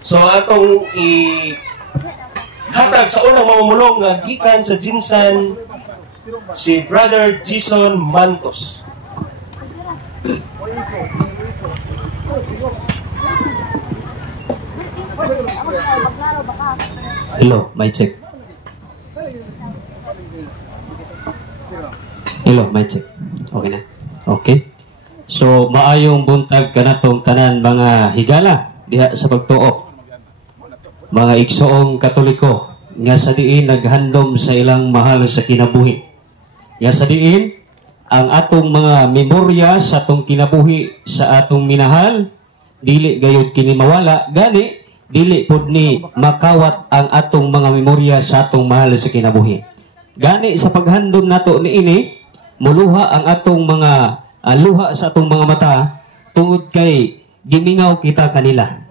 So atong hatag sa unang mamumulong nga gikan sa Jinsan si Brother Jason Mantos. Hello, mic check. Hello, mic check. Okay na. Okay. So, maayong buntag kanatong tanan mga higala diha sa pagtuo. Mga igsoong Katoliko nga sa diin naghandom sa ilang mahal sa kinabuhi. Nga sa diin ang atong mga memorya sa atong kinabuhi sa atong minahal dili gayud kini mawala gani dili pod ni makawat ang atong mga memorya sa atong mahal sa kinabuhi. Gani sa paghandom nato niini muluha ang atong mga luha sa atong mga mata tungod kay gimingaw kita kanila.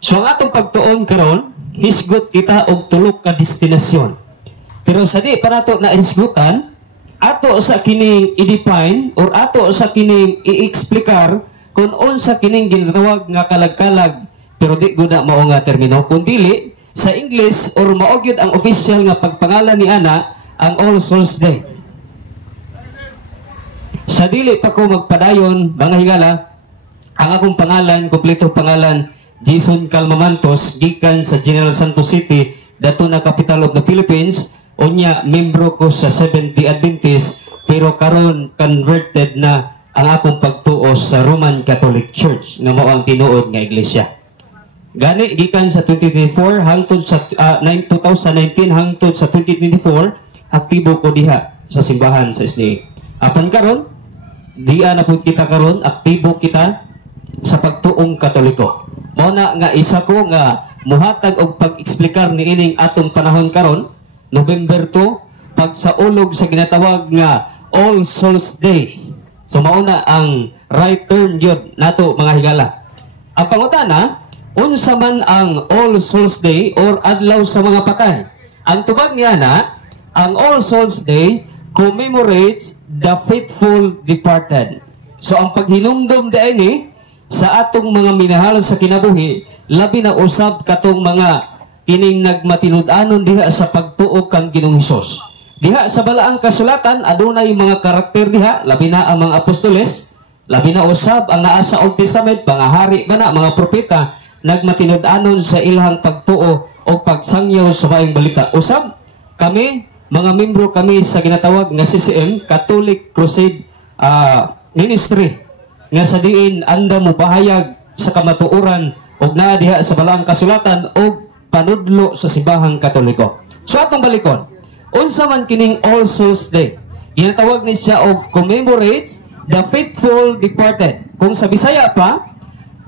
So ang atong pagtuon karon hisgot kita og tulok ka destinasyon. Pero sa di pa nato na hisgutan ato sa kining i-define or ato sa kining i-eksplikar kung unsa kining ginatawag nga kalag-kalag pero di gud na mao nga termino kun dili sa English or mao gyud ang official nga pagpangalan ni ana ang All Souls Day. Sa dili pa ko magpadayon mga higala ang akong pangalan kompleto pangalan Jason Calmamantos gikan sa General Santos City dato na capital of the Philippines. Unya membro ko sa Seventh-day Adventist pero karon converted na ang akong pagtuo sa Roman Catholic Church nga mao ang tinuod nga iglesia. Gani gikan sa 2024 hangtod sa 2019 hangtod sa 2024 aktibo ko diha sa simbahan sa SDA. Apan karon diya na pud kita karon aktibo kita sa pagtuong Katoliko. Mao na nga isa ko nga muhatag og pag-eksplikar niining atong panahon karon November 2 pagsaulog sa ginatawag nga All Souls Day. So mauna ang right turn yun nato mga higala. Ang pangutana, unsa man ang All Souls Day or adlaw sa mga patay? Ang tubag niya na, ang All Souls Day commemorates the faithful departed. So ang paghinumdum diay ni sa atong mga minahal sa kinabuhi, labi na usab katong mga kining nagmatinud-anon diha sa pagtuo kang Ginoong Hesus. Diha sa balaang kasulatan adunay mga karakter diha, labi na ang mga apostoles, labi na usab ang naa sa Old Testament, pangahari ba na mga propeta nagmatinud-anon sa ilang pagtuo o pagsangyaw sa maayong balita. Usab kami, mga membro kami sa ginatawag nga CCM, Catholic Crusade Ministry, nga sa diin anda mo pahayag sa kamatuoran og naa diha sa balaang kasulatan og panudlo sa simbahang Katoliko. So atong balikon, unsa man kining All Souls Day? Ginatawag ni siya og commemorates the faithful departed. Kung sa Bisaya pa,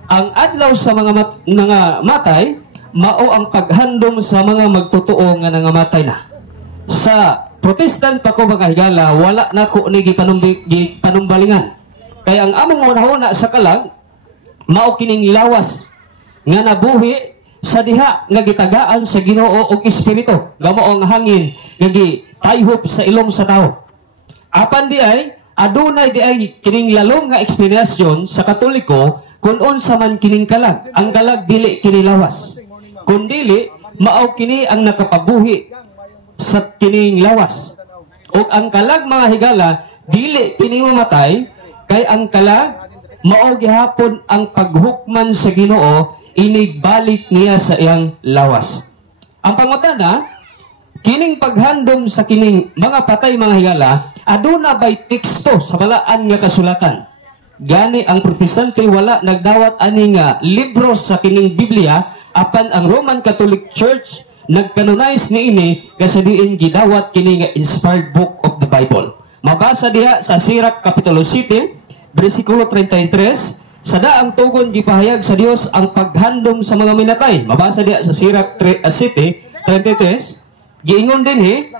ang adlaw sa mga matay mao ang paghandom sa mga magtotoo nga nangamatay na. Sa Protestant pa ko mga higala, wala na ko ni gipanumbalingan. Kaya ang among una sa kalag mao kining lawas nga nabuhi sa diha nga gitagaan sa Ginoo og Espiritu nga mao ang hangin nga gitayhop sa ilong sa tao. Apan di ay adunay di ay kining lalong nga eksplanasyon sa Katoliko kung unsa man kining kalag. Ang kalag dili kini lawas, kun dili mao kini ang nakapabuhi sa kining lawas. Og ang kalag mga higala dili kini mamatay kay ang kalag mao gihapon ang paghukman sa Ginoo inigbalik niya sa iyang lawas. Ang pangutana, kining paghandom sa kining mga patay mga higala, aduna ba'y teksto sa balaan nga kasulatan? Gani ang protestante wala nagdawat ani nga libro sa kining Biblia, apan ang Roman Catholic Church nagkanonize niini kasadiin gidawat kini nga inspired book of the Bible. Mabasa diha sa Sirach Kapitulo 7, versikulo 33, sa daang tugon gipahayag sa Dios ang paghandom sa mga minatay. Mabasa diha sa Sirach 7:33, giingon dinhi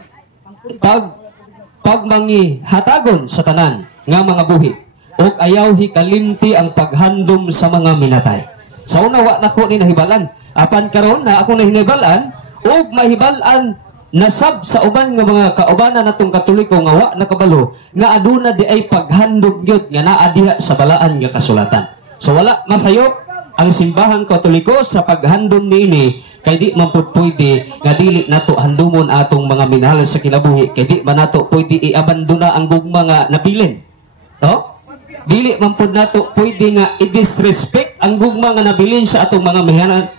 pagmanghihatagon sa tanan nga mga buhi ug ayaw hikalimti ang paghandom sa mga minatay. Sa una wa nako ni nahibalan, apan karon na ako nahibalan ug mahibalan nasab sa uban nga mga kaubanan natong Katoliko nga wa nakabalo nga aduna di ay paghandog gyud nga naa diha sa balaan nga kasulatan. So wala masayop ang simbahang Katoliko sa paghandom niini kay di man pud pwede nga dili nato handumon atong mga minahal sa kinabuhi, kay di man nato pwede i-abandona ang gugma nga nabilin. No? Dili man pud nato pwede nga i-disrespect ang gugma nga nabilin sa atong mga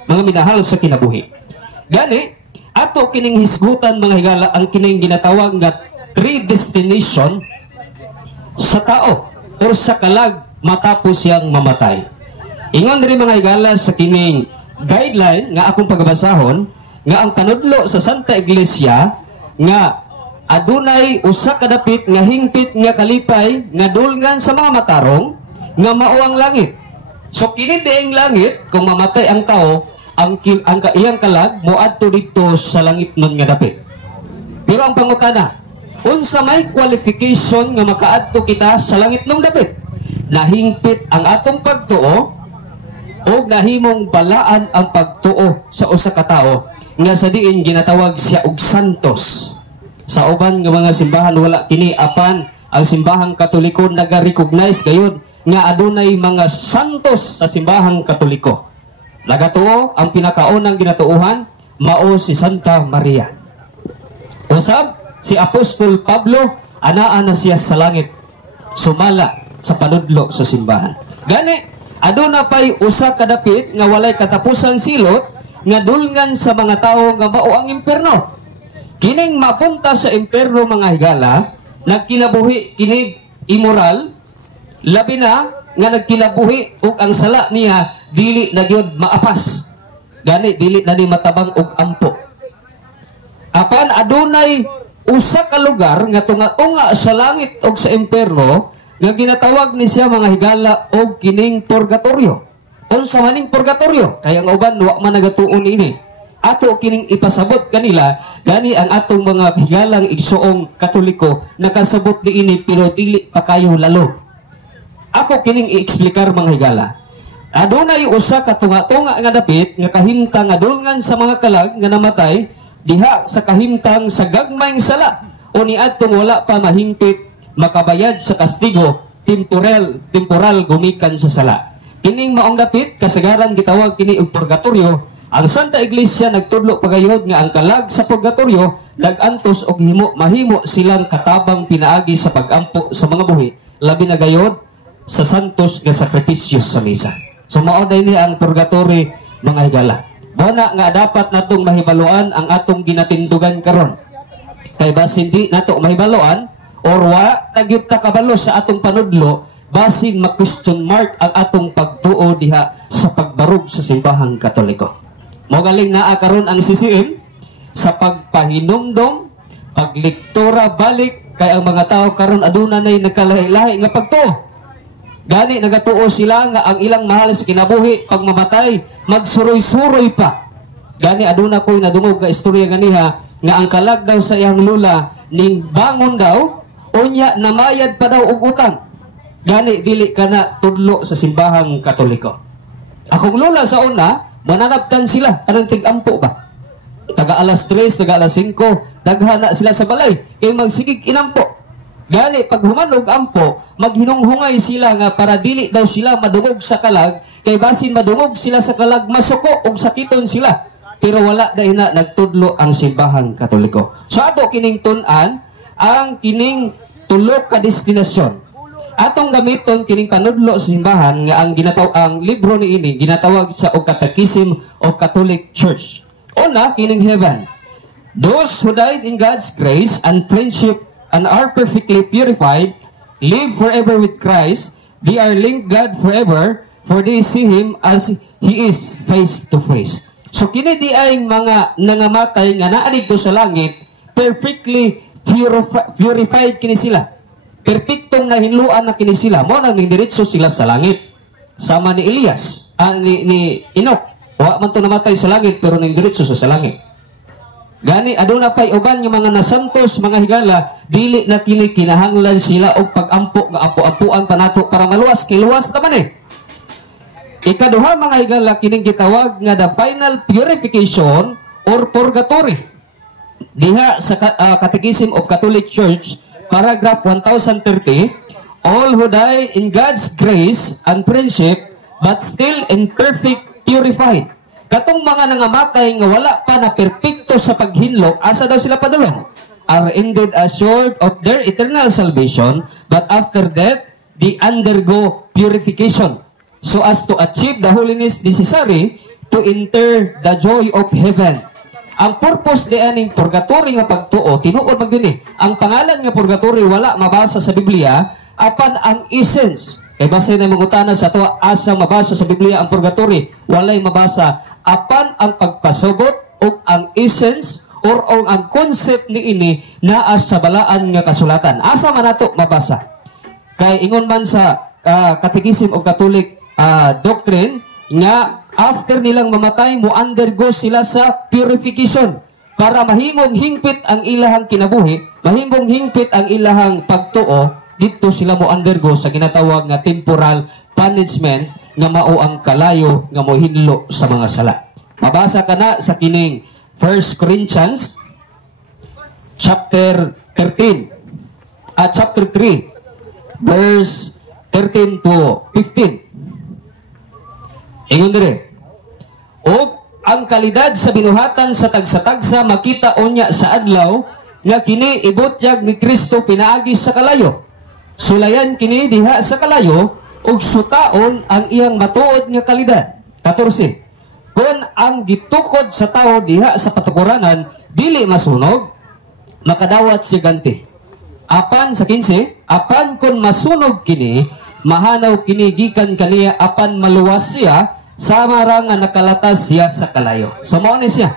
minahal sa kinabuhi. Gani ato kining hisgutan mga higala ang kining ginatawag nga predestination sa tao o sa kalag matapos siyang mamatay. Ingon rin mga higala sa kining guideline nga akong pagbasahon nga ang panudlo sa Santa Iglesia nga adunay usa ka dapit nga hingpit nga kalipay nga dulngan sa mga matarong nga mao ang langit. So kini diing langit kung mamatay ang tao, ang iyang kalag moadto dito sa langit nun nga dapit. Pero ang pangutana, unsa may qualification nga makaadto kita sa langit nung dapit? Nahingpit ang atong pagtuo o nahimong balaan ang pagtuo sa usa ka tawo nga sa diin ginatawag siya og santos. Sa uban nga mga simbahan wala kini, apan ang simbahang Katoliko naga-recognize gayud nga adunay mga santos sa simbahang Katoliko. Nagatuo ang pinakaunang ginatuohan mao si Santa Maria. Usab si Apostol Pablo anaa na siya sa langit, sumala sa panudlo sa simbahan. Gani aduna pay usa ka dapit nga walay katapusan silot nga dulngan sa mga tawo nga mao ang impierno. Kining mapunta sa impierno mga higala, nagkinabuhi kini immoral, labi na nga nagkinabuhi ug ang sala niya dili na gyud maapas. Gani dili na ni matabang og ampo. Apan adunay usa ka lugar nga tunga-tunga sa langit ug sa impierno nga ginatawag ni siya mga higala og kining purgatorio. Unsa man ning purgatorio? Kaya ang uban wa man nagatuon ini. Ato kining ipasabot kanila gani ang atong mga higalang igsuong Katoliko nakasabot niini pero dili pa kayo lalo. Ako kining i-eksplikar mga higala. Adunay usa ka tunga-tunga nga dapit nga kahimtang nga dulngan sa mga kalag nga namatay diha sa kahimtang sa gagmayng sala o niadtong wala pa mahingpit makabayad sa kastigo temporal gumikan sa sala. Kining maong dapit kasagaran gitawag kini og purgatorio. Ang Santa Iglesia nagtudlo pagayod nga ang kalag sa purgatorio nagantos og mahimo silang katabang pinaagi sa pagampo sa mga buhi, labi na gayod sa santos nga sakripisyo sa misa. So mao ni ang purgatory mga higala. Bona nga dapat natong mahibaluan ang atong ginatindugan karon. Kay basin di nato mahibaluan or wa tagyud ta kabalo sa atong panudlo, basin ma-question mark ang atong pagtuo diha sa pagbarog sa simbahang Katoliko. Mo galing naa karon ang CCM sa pagpahinumdom, paglektura balik kay ang mga tao karon aduna nay nagkalahi-lahi nga pagtuo. Gani nagatuo sila nga ang ilang mahal sa kinabuhi pag mamatay magsuroy-suroy pa. Gani aduna ko'y nadungog nga istorya ganiha nga ang kalag daw sa iyang lula ning bangon daw unya namayad pa daw og utang. Gani dili kana tudlo sa simbahang Katoliko. Akong lola sa una mananabtan sila kanang tig-ampo ba. Taga alas 3, taga alas 5, daghana sila sa balay kay magsigig inampo. Gani pag humanog ampo, maghinunghungay sila nga para dili daw sila madungog sa kalag, kay basin madungog sila sa kalag masuko og sakiton sila. Pero wala dahil na nagtudlo ang simbahang Katoliko. So ato kining tun-an ang kining tulo ka destinasyon. Atong gamiton kining panudlo sa simbahan nga ang libro ni ini ginatawag sa og Catechism of Catholic Church. Una kining heaven. Those who died in God's grace and friendship and are perfectly purified, live forever with Christ. They are linked God forever, for they see Him as He is, face to face. So kini di ay mga nangamatay nga naa dito sa langit, perfectly purified kini sila. Perpektong nahinluan na kini sila. Mo nang diretso sila sa langit. Sama ni Elias, ni Enoch. Wa man to namatay sa langit pero ning diretso sa langit. Gani aduna pay uban yung mga nasantos mga higala dili na kini kinahanglan sila og pagampo nga ampo-ampuan pa nato para maluwas kay luwas naman eh. Ikaduha mga higala kining gitawag nga the final purification or purgatory. Diha sa Catechism of Catholic Church paragraph 1030, all who die in God's grace and friendship but still imperfect, purified. Katong mga nangamatay nga wala pa na perpekto sa paghinlo, asa daw sila padulong? Are indeed assured of their eternal salvation, but after death, they undergo purification, so as to achieve the holiness necessary to enter the joy of heaven. Ang purpose di aning purgatory nga pagtuo, tinuod magdini. Ang pangalan nga purgatory wala mabasa sa Biblia, apan ang essence. Kay base na mangutana sa tuwa asa mabasa sa Biblia ang purgatory, walay mabasa. Apan ang pagpasubot o ang essence or ang concept ni ini naa sa balaan nga kasulatan. Asa man nato mabasa? Kay ingon man sa Catechism of Catholic Doctrine nga after nilang mamatay mo undergo sila sa purification para mahimong hingpit ang ilahang kinabuhi, mahimong hingpit ang ilahang pagtuo. Dito sila mo undergo sa ginatawag nga temporal punishment nga mao ang kalayo nga mohinlo sa mga sala. Mabasa ka na sa kining 1 Corinthians chapter 13 chapter 3 verse 13 to 15. Ingon dire, og ang kalidad sa binuhatan sa tagsa-tagsa makita unya sa adlaw nga kini ibutyag ni Kristo pinaagi sa kalayo. Sulayan kini diha sa kalayo ug sutaon ang iyang matuod nga kalidad. 14. Kung ang gitukod sa tao diha sa patukuranan dili masunog, makadawat siya ganti. Apan sa 15, apan kung masunog kini, mahanaw kini gikan kaniya apan maluwas siya samara nga nakalatas siya sa kalayo. So mao ni siya.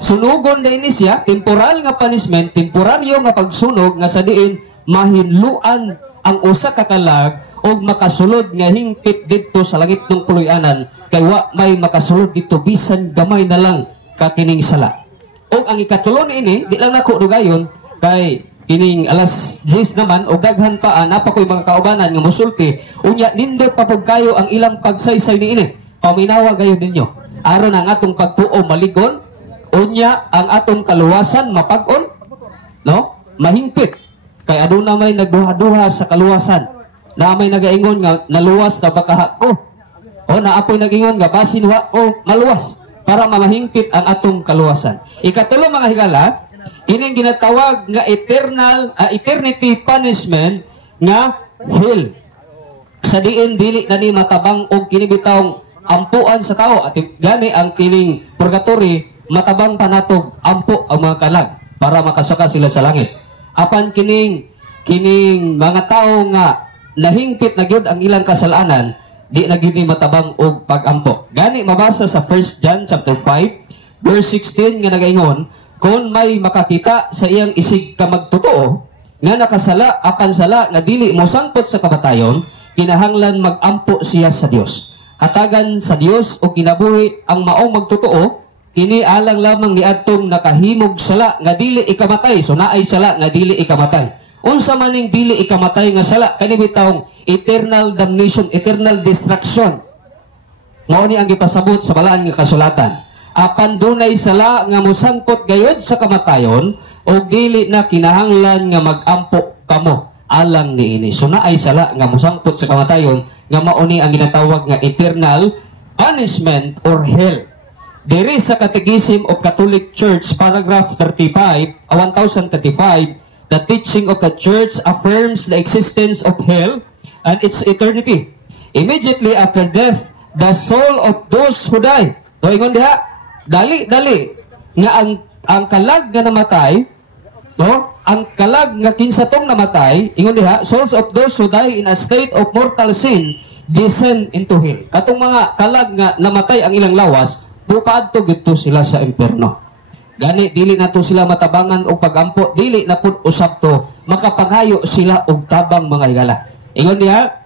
Sunugon na ini siya, temporal nga punishment, temporaryo nga pagsunog nga sa diin mahinluan ang usa ka kalag og makasulod nga hingpit didto sa langit ng puloy-anan kay wa may makasulod dito bisan gamay na lang kakining sala. Og ang ikatulo ini di lang nako dugayon kay kining alas 10 naman og daghan pa napa koy mga kaubanan nga mosulti unya nindot pa pud kayo ang ilang pagsaysay niini. Paminawa gayon ninyo aron ang atong pagtuo maligon unya ang atong kaluwasan mapag-on no mahingpit. Kay aduna may nagduha-duha sa kaluwasan. Na may nagaingon nga naluwas na bakaha ko. O naapoy nagingon nga basin wa o maluwas para mamahingpit ang atong kaluwasan. Ikatulo mga higala, ining ginatawag nga eternity punishment nga hell. Sa diin dili na ni matabang og kini bitawng ampuan sa tao at gani ang kining purgatory matabang panatog ampo ang mga kalag para makasaka sila sa langit. Apan kining mga tao nga nahingpit na gyud ang ilang kasalanan, di na gyud ni matabang og pagampo. Gani mabasa sa 1 John chapter 5 verse 16 nga nagaingon, kung may makakita sa iyang isig ka magtotoo nga nakasala apan sala nga dili mosangpot sa kamatayon, kinahanglan magampo siya sa Dios. Hatagan sa Dios o kinabuhi ang maong magtotoo, kini alang lamang ni atong nakahimog sala nga dili ikamatay. So naay sala nga dili ikamatay. Unsa maning dili ikamatay nga sala kani bitawng eternal damnation, eternal destruction. Mao ni ang gipasabot sa balaan nga kasulatan. Apan dunay sala nga mosangpot gayod sa kamatayon o dili na kinahanglan nga magampo kamo alang niini. So naay sala nga mosangpot sa kamatayon nga mao ni ang ginatawag nga eternal punishment or hell. There is a Catechism of Catholic Church, paragraph 35, 1035, the teaching of the Church affirms the existence of hell and its eternity. Immediately after death, the soul of those who die. So, ingon diha, dali, nga ang kalag nga namatay, no? Ang kalag nga kinsatong namatay, ingon diha, souls of those who die in a state of mortal sin descend into hell. Katong mga kalag nga namatay ang ilang lawas, bupaadto gito sila sa impierno. Gani dili nato sila matabangan og pagampo, dili na pud usab to makapanghayo sila og tabang mga higala. Ingon niya,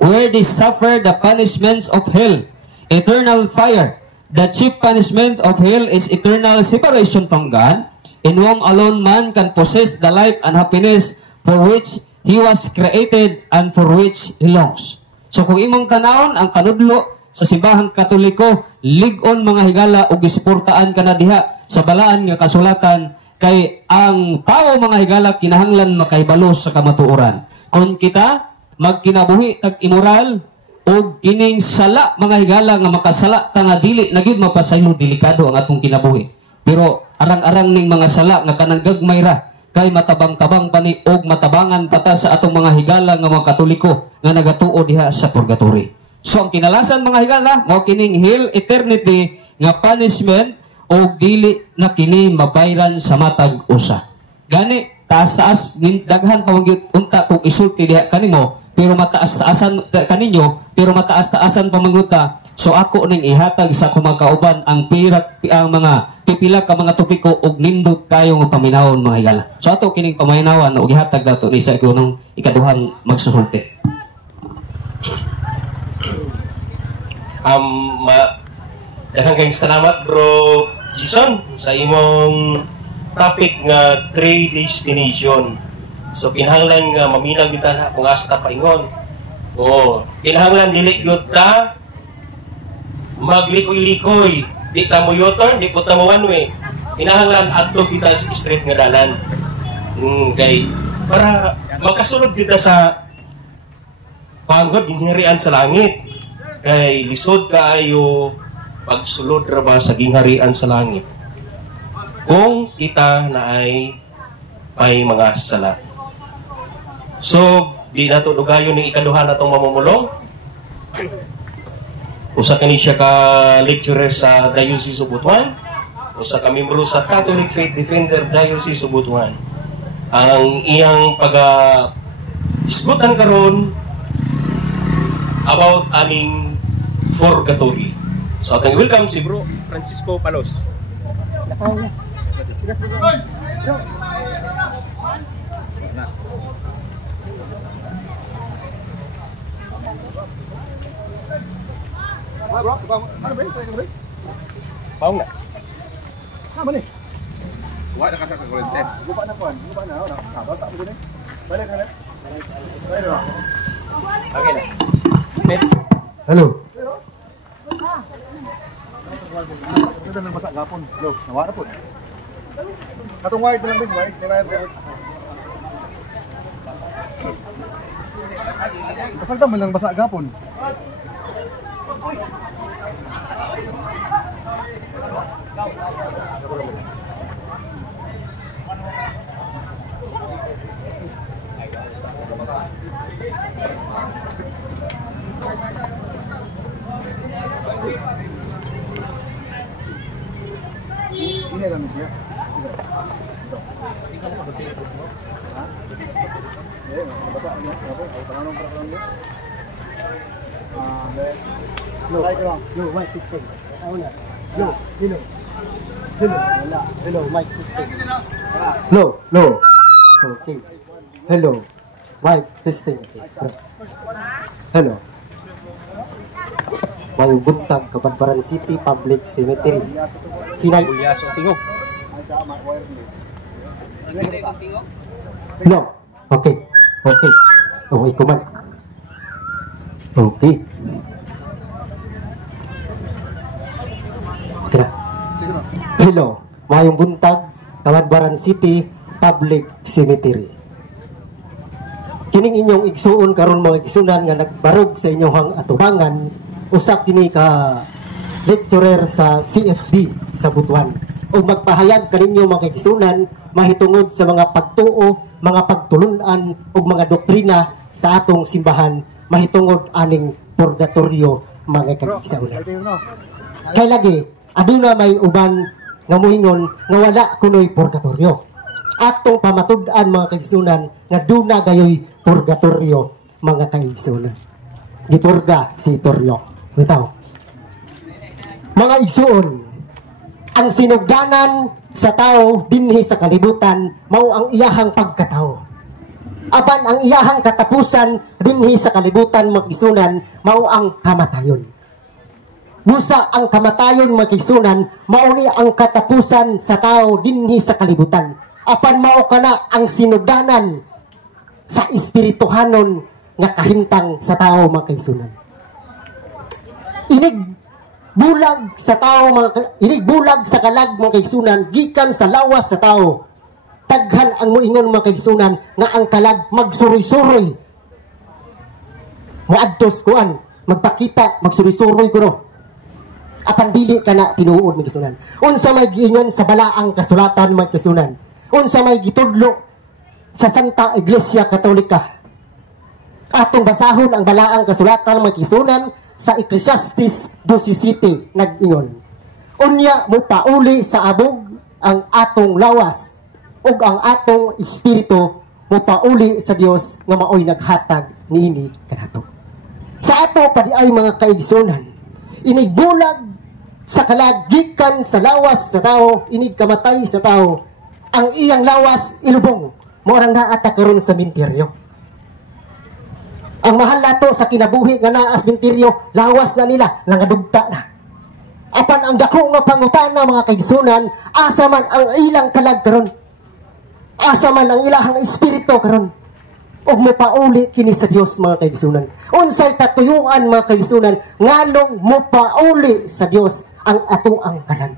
where they suffer the punishments of hell, eternal fire. The chief punishment of hell is eternal separation from God, in whom alone man can possess the life and happiness for which he was created and for which he longs. So kung imong tanawon ang kanudlo sa simbahang Katoliko, lig-on mga higala o gisuportaan ka na diha sa balaan nga kasulatan kay ang tao mga higala kinahanglan makaibalo sa kamatuoran. Kung kita magkinabuhi tag immoral o o kining sala mga higala nga makasala ta nga dili na gyud mapasaylo delikado ang atong kinabuhi. Pero arang-arang ning mga sala nga kanang gagmay ra kay matabang-tabang pa ni og matabangan pata sa atong mga higala nga mga Katoliko nga nagatuo diha sa purgatory. So ang kinalasan mga higala mao kining hell eternity nga punishment o dili na kini mabayran sa matag usa. Gani taas-taas daghan pa unta kung isulti diha kanimo pero mataas-taasan kaninyo pero mataas-taasan pamanguta. So ako ning ihatag sa akong mga kauban ang mga pipila ka mga topiko og nindot kayo nga paminawon mga higala. So ato kining paminawan og ihatag dato ni sa ikunong ikaduhang magsusulti. Daghang kayong salamat bro Jason sa imong topic nga 3 destination. So kinahanglan nga maminaw kita na kung asa ta paingon. Kinahanglan dili gyud ta maglikoy-likoy, di ta mo U-turn, di po ta mo one way. Kinahanglan adto kita sa straight nga dalan. Kay para makasulod kita sa panggod ginharian sa langit. Kay lisod kaayo pagsulod ra ba sa gingharian sa langit. Kung kita na ay may mga sala. So, di nato dugayon ni ikaduha natong mamumulong. Usa kani siya ka lecturer sa Diocese of Butuan, usa ka membro sa Catholic Faith Defender Diocese of Butuan. Ang iyang isgutan karon about aning purgatory. So atong welcome si Bro Francisco Palos. Bro, ano ba yun? Paong na. Ano ni? Wala ka sa kurente. Guba na po. Guba na. Basa mo din. Balik na. Balik na. Okay na. Hello. Ito na basa gapon. Hello. Nawara po. Katong wire na lang din. Wire. Basag naman lang basa gapon. Ini lang siya. Basa niya. Ako, tanong para lang niya. Hello, mic testing. Hello, mic testing. Hello. Okay. Hello, mic testing. Hello. May buntag Kabadbaran City Public Cemetery. Hinay. Ulyaso tingog. No. Okay. Okay, kuman. Okay. Okay na. Hello, mayong buntag, Kabadbaran City Public Cemetery. Kining inyong igsuon karon mga igsunan nga nagbarog sa inyong atubangan, usa kini ka lecturer sa CFD sa Butuan. O magpahayag kaninyo mga igsunan mahitungod sa mga pagtuo, mga pagtulunan ug mga doktrina sa atong simbahan mahitungod aning purgatorio mga igsunan. Kay lagi aduna may uban nga moingon nga wala kunoy purgatorio. Atong pamatud-an mga kaigsunan nga duna gayoy purgatorio mga kaigsunan. Gipurga si Toryo. Bitaw. Mga igsuon, ang sinugdanan sa tao dinhi sa kalibutan mao ang iyahang pagkatao. Apan ang iyahang katapusan dinhi sa kalibutan mga kaigsunan mao ang kamatayon. Busa ang kamatayon mga kaigsunan mao ni ang katapusan sa tao dinhi sa kalibutan. Apan mao kana ang sinugdanan sa espirituhanon nga kahimtang sa tao mga kaigsunan. Inig bulag sa tao inig bulag sa kalag mga kaigsunan gikan sa lawas sa tao. Taghan ang moingon mga kaigsunan nga ang kalag magsuroy-suroy. Maadtos kuan, magpakita, magsuri-suroy kuno. Apan dili ka na tinuod mga kisunan. Unsa may giingon sa balaang kasulatan mga kisunan. Unsa may gitudlo sa Santa Iglesia Katolika. Atong basahon ang balaang kasulatan mga kisunan sa Ecclesiastes 12:7 nag-ingon. Unya mo pauli sa abog ang atong lawas ug ang atong espiritu mo pauli sa Dios nga maoy naghatag niini kanato. Sa ato padi ay mga kaigsunan, inigbulag sa kalagikan sa lawas sa tao, inig kamatay sa tao, ang iyang lawas ilubong, morang naata karon sa minteryo. Ang mahal nato sa kinabuhi nga naa sa minteryo, lawas na nila, nangadugta na. Apan ang dako nga pangutana mga kaigsunan, asa man ang ilang kalag karon, asa man ang ilahang espiritu karon, ug mopauli kini sa Dios mga kaigsunan. Unsay katuyuan mga kaigsunan nganong mopauli sa Dios ang atoang kalag.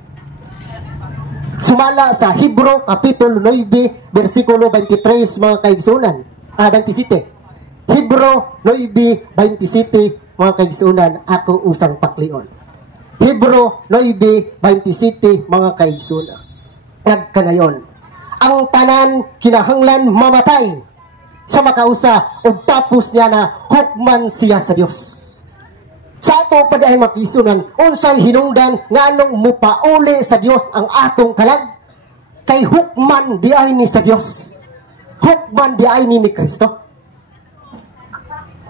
Sumala sa Hebro kapitulo 9 bersikulo 23 mga kaigsunan. 27. Hebro 9:27 mga kaigsunan, ako usang paklion. Hebro 9:27 mga kaigsunan. Nagkanayon, ang tanan kinahanglan mamatay sa makausa ug tapos niya na hukman siya sa Dios. Sa ato pa ay makisunan, unsay hinungdan nganong mupauli sa Dios ang atong kalag? Kay hukman di ay ni sa Dios. Hukman di ay ni Kristo.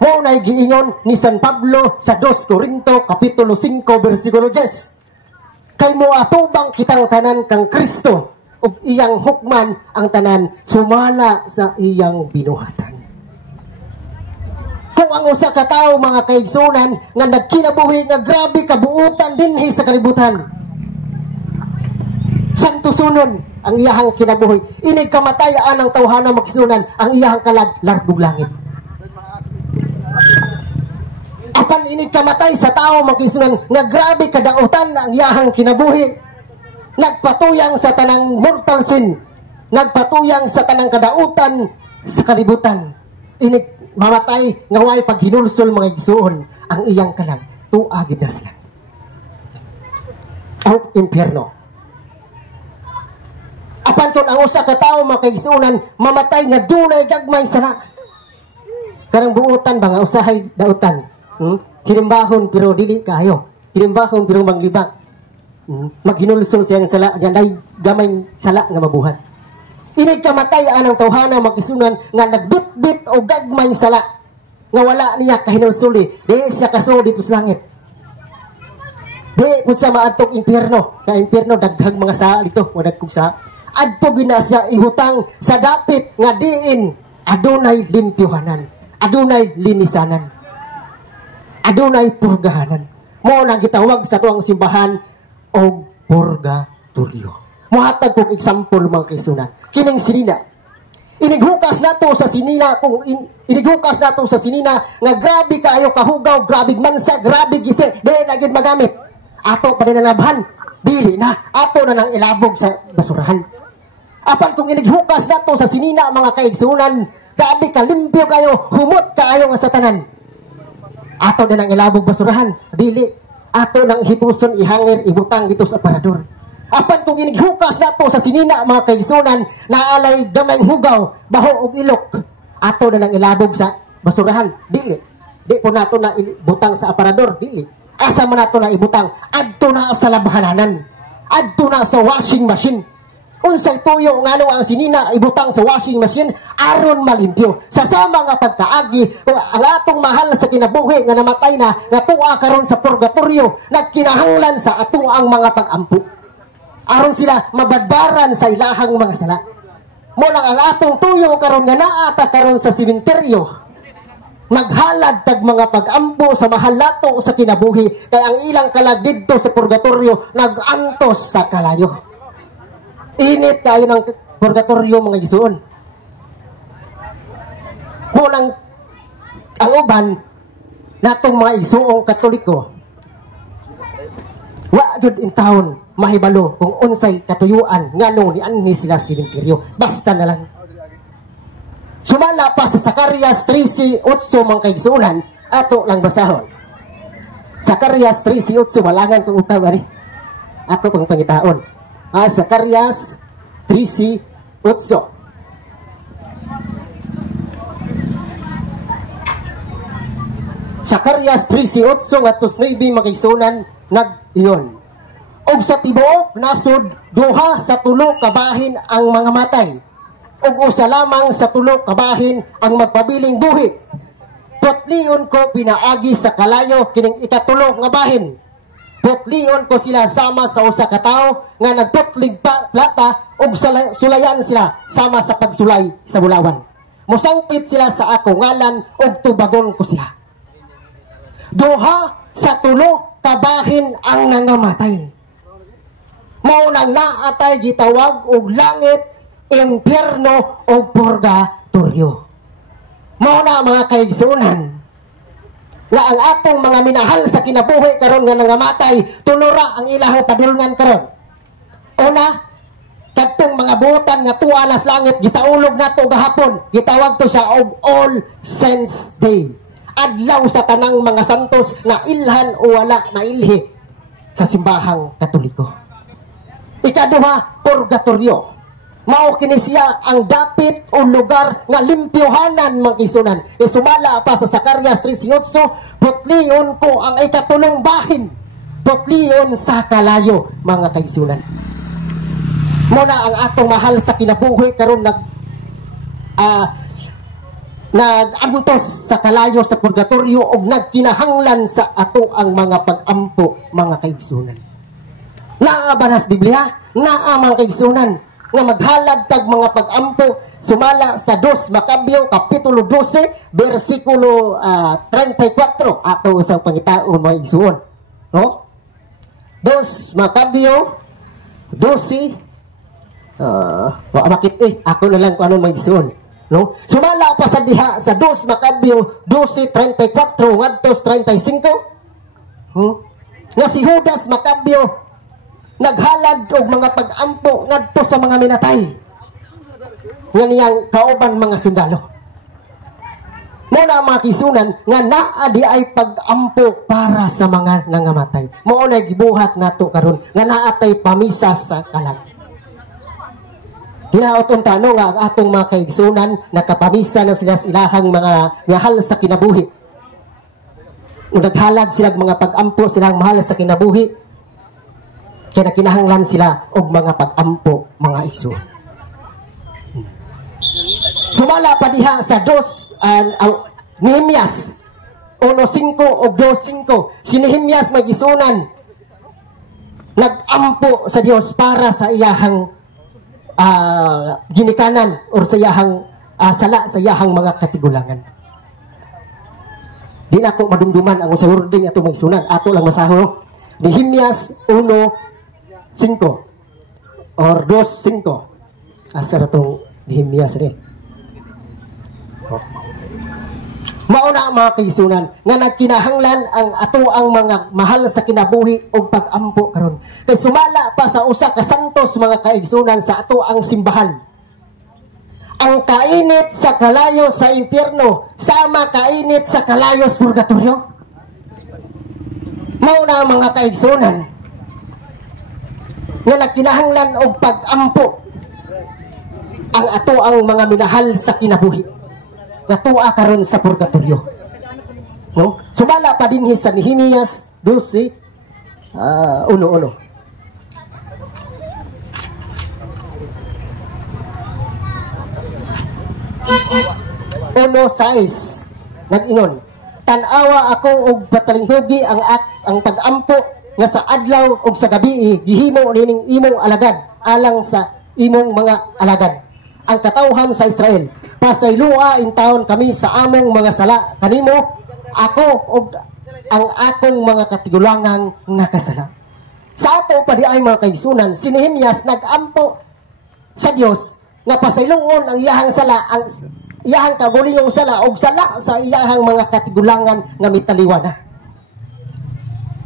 Mo nay giingon ni San Pablo sa 2 Corinto kapitulo 5 bersikulo 10. Kay mo atubang kitang tanan kang Kristo ug iyang hukman ang tanan sumala sa iyang binuhatan. Kung ang usa ka tawo mga kaigsunan nga nagkinabuhi nga grabe kabuutan dinhi sa kalibutan, santo sunon ang iyahang kinabuhi, inig kamatayaan ang tawhana makisunan, ang iyahang kalag largog langit. Apan inig kamatay sa tao makisunan nga grabe kadautan ang iyahang kinabuhi, nagpatuyang sa tanang mortal sin, nagpatuyang sa tanang kadautan sa kalibutan, inig mamatay nga way paghinulsol mga igsuon ang iyang kalag, tuagid na sila ang impyerno. Apan ton ang usa ka tawo mga kaigsuonan mamatay nga dunay gagmay sala, karang buutan ba nga usahay dautan, hinimbahon pero dili kaayo, hinimbahon pero manglibang, maghinulsol siyang sala, diyan gamay sala nga mabuhat. Inig kamatay anang tawhana makisunan nga nagbitbit o gagmay sala nga wala niya kahinulsuli, di siya kaso dito sa langit, di kung siya maadtog impyerno, na impyerno daghang mga saa dito, wadag kong saa, adto gina siya ibutang sa dapit nga diin adunay limpyuhanan, adunay linisanan, adunay purgahanan. Mo nang gitawag sa tuang simbahan og purgatorio. Muhatag kong example mga kaisunan, kining sinina, inighukas nato sa sinina, kung inighukas nato sa sinina nga grabe kaayo kahugaw, grabe mansa, grabe gisi, di na gyud magamit, ato pa din nalabhan, dili na, ato na nang ilabog sa basurahan. Apan kung inighukas nato sa sinina mga kaigsunan, grabe ka, limpyo kayo, humot kaayo nga sa tanan, ato na nang ilabog basurahan, dili, ato nang hipuson, ihangir, ibutang dito sa aparador. Apan kung inighukas nato sa sinina mga kaigsunan, naalay gamayng hugaw, baho og ilok, ato na lang ilabog sa basurahan, dili, di po nato na ibutang sa aparador, dili, asa man nato na ibutang, adto na sa labhananan, adto na sa washing machine. Unsay tuyo ngano ang sinina ibutang sa washing machine aron malimpyo sa sama nga pagkaagi, ang atong mahal sa kinabuhi nga namatay na, nga tuwa karon sa purgatorio, nagkinahanglan sa ato ang mga pag-ampo aron sila mabadbaran sa ilahang mga sala. Mo lang ang atong tuyo karon nga naata karon sa sementeryo, maghalad tag mga pag-ampo sa mahal nato sa kinabuhi, kay ang ilang kalag didto sa purgatorio nagantos sa kalayo. Init kayo ng purgatorio mga igsuon. Mo lang ang uban natong mga igsuong Katoliko, wa gud in town mahibalo kung unsay katuyuan ngano ni anhi sila sementeryo, basta na lang. Sumala pa sa Zacarias 13:8 mga kaigsuonan, ato lang basahon. Zacarias 13:8 walangan kung utaw ani. Ako pang pangitaon. Zacarias 13:8. Zacarias 13:8 ngadtos 9 makigsunan nag-ingon. Og sa tibuok nasod duha sa tulo ka bahin ang mga matay. Og usa lamang sa tulo ka bahin ang magpabiling buhi. Putlion ko pinaagi sa kalayo kining ikatulo nga bahin. Putlion ko sila sama sa usa ka tawo nga nagputlig plata og sulayan sila sama sa pagsulay sa bulawan. Musangpit sila sa ako ngalan og tubagon ko sila. Duha sa tulo ka bahin ang nangamatay. Mao nang naatay gitawag og langit, impierno o purgatorio. Mao na mga kaigsunan nga ang atong mga minahal sa kinabuhi karon nga nangamatay, tulura ang ilahang padulngan karon. Una, kadtong mga buotan nga tualas langit gisaulog nato gahapon, gitawag to siya og All Saints Day. Adlaw sa tanang mga santos na ilhan o wala mailhi sa simbahang Katoliko. Ikaduha, purgatorio. Mao kini siya ang dapit o lugar nga limpyohanan magisunan. Isumala pa sa Zacarias 13:8, putlion ko ang ikatulong bahin. Putlion sa kalayo mga kaisunan. Muna ang atong mahal sa kinabuhi karon nagantos sa kalayo sa purgatorio og nagkinahanglan sa ato ang mga pag-ampo mga kaigsunan. Naa ba nas Biblia? Naa mga kaigsunan nga maghalad tag mga pag-ampo sumala sa 2 Makabyo kapitulo 12 bersikulo 34 ato sa pangitaon mga igsuon. No? 2 Makabyo 12 wa makit ako na lang kung ano mga igsuon. No? Sumala pa sa diha sa 2 Makabyo 12:34 ngadtos 35. Nga si Judas Makabyo naghalad og mga pag-ampo ngadto sa mga minatay. Nga niyang kauban mga sundalo. Muna mga kisunan nga naa di ay pag-ampo para sa mga nangamatay. Mao na gibuhat nato karon nga naatay pamisa sa kalag. Hinaot tano nga ang atong mga kaigsunan nakapamisa na sila sa ilahang mga mahal sa kinabuhi. Ug naghalad sila mga pag-ampo silang mahal sa kinabuhi. Kaya kinahanglan sila og mga pag-ampo mga igsuon. Sumala pa diha sa 2 Nehemias 1:5 o 2:5 si Nehemias magisunan nag-ampo sa Dios para sa iyahang ginikanan or sa iyahang sala sa iyahang mga katigulangan. Di na ko madumduman ang sa wording ato magisunan ato lang masaho. Nehemias 1:5 or 2:5 asa na itong Nehemias rin. Mauna mga kaisunan nga nagkinahanglan ang ato ang mga mahal sa kinabuhi o pag-ampo karon. Kay sumala pa sa usa ka santos mga kaigsunan sa ato ang simbahan. Ang kainit sa kalayo sa impyerno sama kainit sa kalayo sa purgatorio. Mauna mga kaigsunan nga nagkinahanglan og pag-ampo ang ato ang mga minahal sa kinabuhi nga tuwa karon sa purgatorio. No? Sumala pa din sa Nehemias 12 1:1. Uno 6 nag-ingon, tan-awa ako og patalinghugi ang pag-ampo nga sa adlaw ug sa gabi gihimo nining imong alagad alang sa imong mga alagad ang katawhan sa Israel. Pasaylua in taon kami sa among mga sala kanimo ako og ang akong mga katigulangang nakasala. Sa ato pa di ay mga kaigsunan si Nehemias nag-ampo sa Dios nga pasayloon ang iyahang sala ang iyahang kaguliyong sala og sala sa iyahang mga katigulangan nga mitaliwana.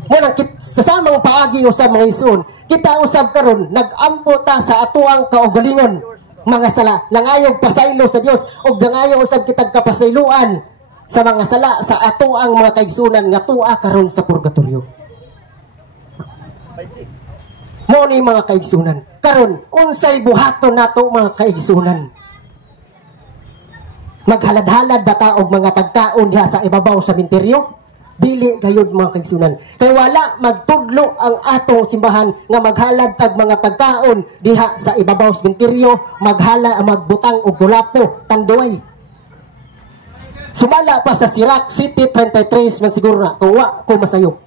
Munang sa samang paagi usab mga igsoon kita usab karon nag-ampo ta sa atoang kaugalingon mga sala langayog pasaylo sa Dios og nangayo usab kitag kapasayloan sa mga sala sa ato ang mga kaigsunan nga tuwa karon sa purgatorio. Mo ni mga kaigsunan. Karon unsay buhaton nato mga kaigsunan? Maghalad-halad bata og mga pagkaon diha sa ibabaw sa sementeryo? Dili gayud mga kaigsunan. Kay wala magtudlo ang atong simbahan nga maghalad tag mga pagkaon diha sa ibabaw sa sementeryo, magbutang og gulapo, tanduay. Sumala pa sa Sirac City 33 man siguro na kung wa ko masayo.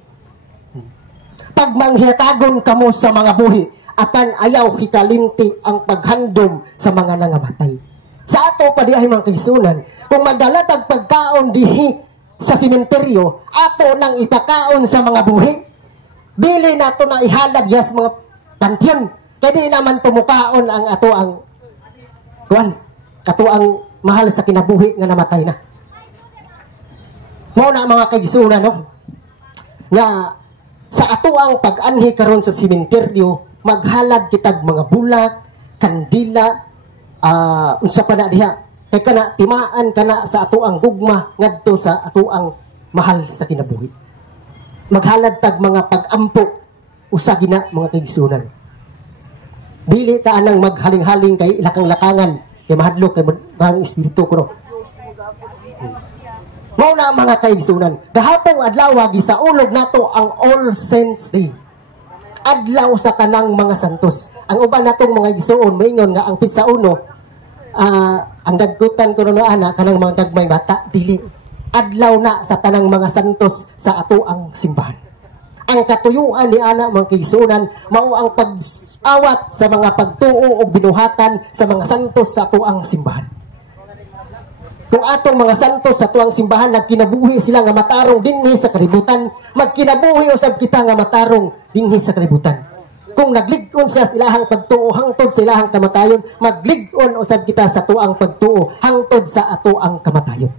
Pag manghitagon kamo sa mga buhi, apan ayaw hikalimti ang paghandom sa mga nangamatay. Sa ato pa diay mga kaigsunan, kung magdala tag pagkaon dihi sa sementeryo, ato nang ipakaon sa mga buhi. Dili nato na ihalad yas mga pantyon. Kaya di naman tumukaon ang ato ang mahal sa kinabuhi nga namatay na. Mo na mga kaigsunan, no? Nga sa ato ang pag-anhi karon sa sementeryo, maghalad kitag mga bulak, kandila, unsa pa na diha. Kay kana timaan kana sa ato ang gugma ngadto sa ato ang mahal sa kinabuhi. Maghalad tag mga pag-ampo usa gina mga kaigsunan. Dili ta anang maghaling-haling kay lakang-lakangan kay mahadlok kay bang espiritu ko no. Mao na mga kaigsunan, gahapong adlaw gisaulog nato ang All Saints Day. Adlaw sa tanang mga santos. Ang uban natong mga igsuon moingon nga ang pitsa uno ang dagkutan ko no ana kanang mga gagmay bata dili. Adlaw na sa tanang mga santos sa ato ang simbahan. Ang katuyuan ni ana mga kaigsunan mao ang pag-awat sa mga pagtuo o binuhatan sa mga santos sa ato ang simbahan. Kung atong mga santos sa tuang simbahan nagkinabuhi sila nga matarong dinhi sa kalibutan, magkinabuhi usab kita nga matarong dinhi sa kalibutan. Kung naglig-on sa ilahang pagtuo hangtod sa ilahang kamatayon, maglig-on usab kita sa tuang pagtuo hangtod sa ato ang kamatayon.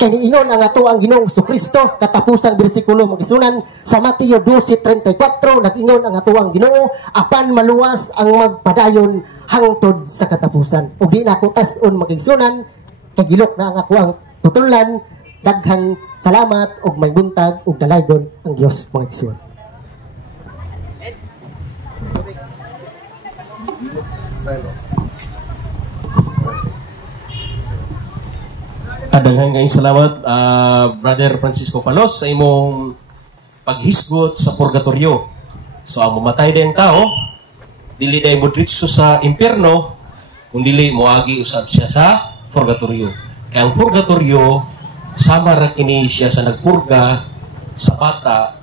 Kay niingon ang ato ang Ginoong Jesucristo katapusang bersikulo magisunan sa Mateo 12:34 nag-ingon ang ato ang Ginoo apan maluwas ang magpadayon hangtod sa katapusan. Ug di na ko tas-on magigsunan kay gilok na ang ako ang tutulan. Daghang salamat ug may buntag ug dalaygon ang Dios mga igsoon. Daghang kayong salamat, Brother Francisco Palos, sa imong paghisgot sa purgatorio. So, ang mamatay din tao, dili day mo diretso sa impierno, kung dili moagi usab siya sa purgatorio. Kaya ang purgatorio, sama ra kini siya sa nagpurga sa bata,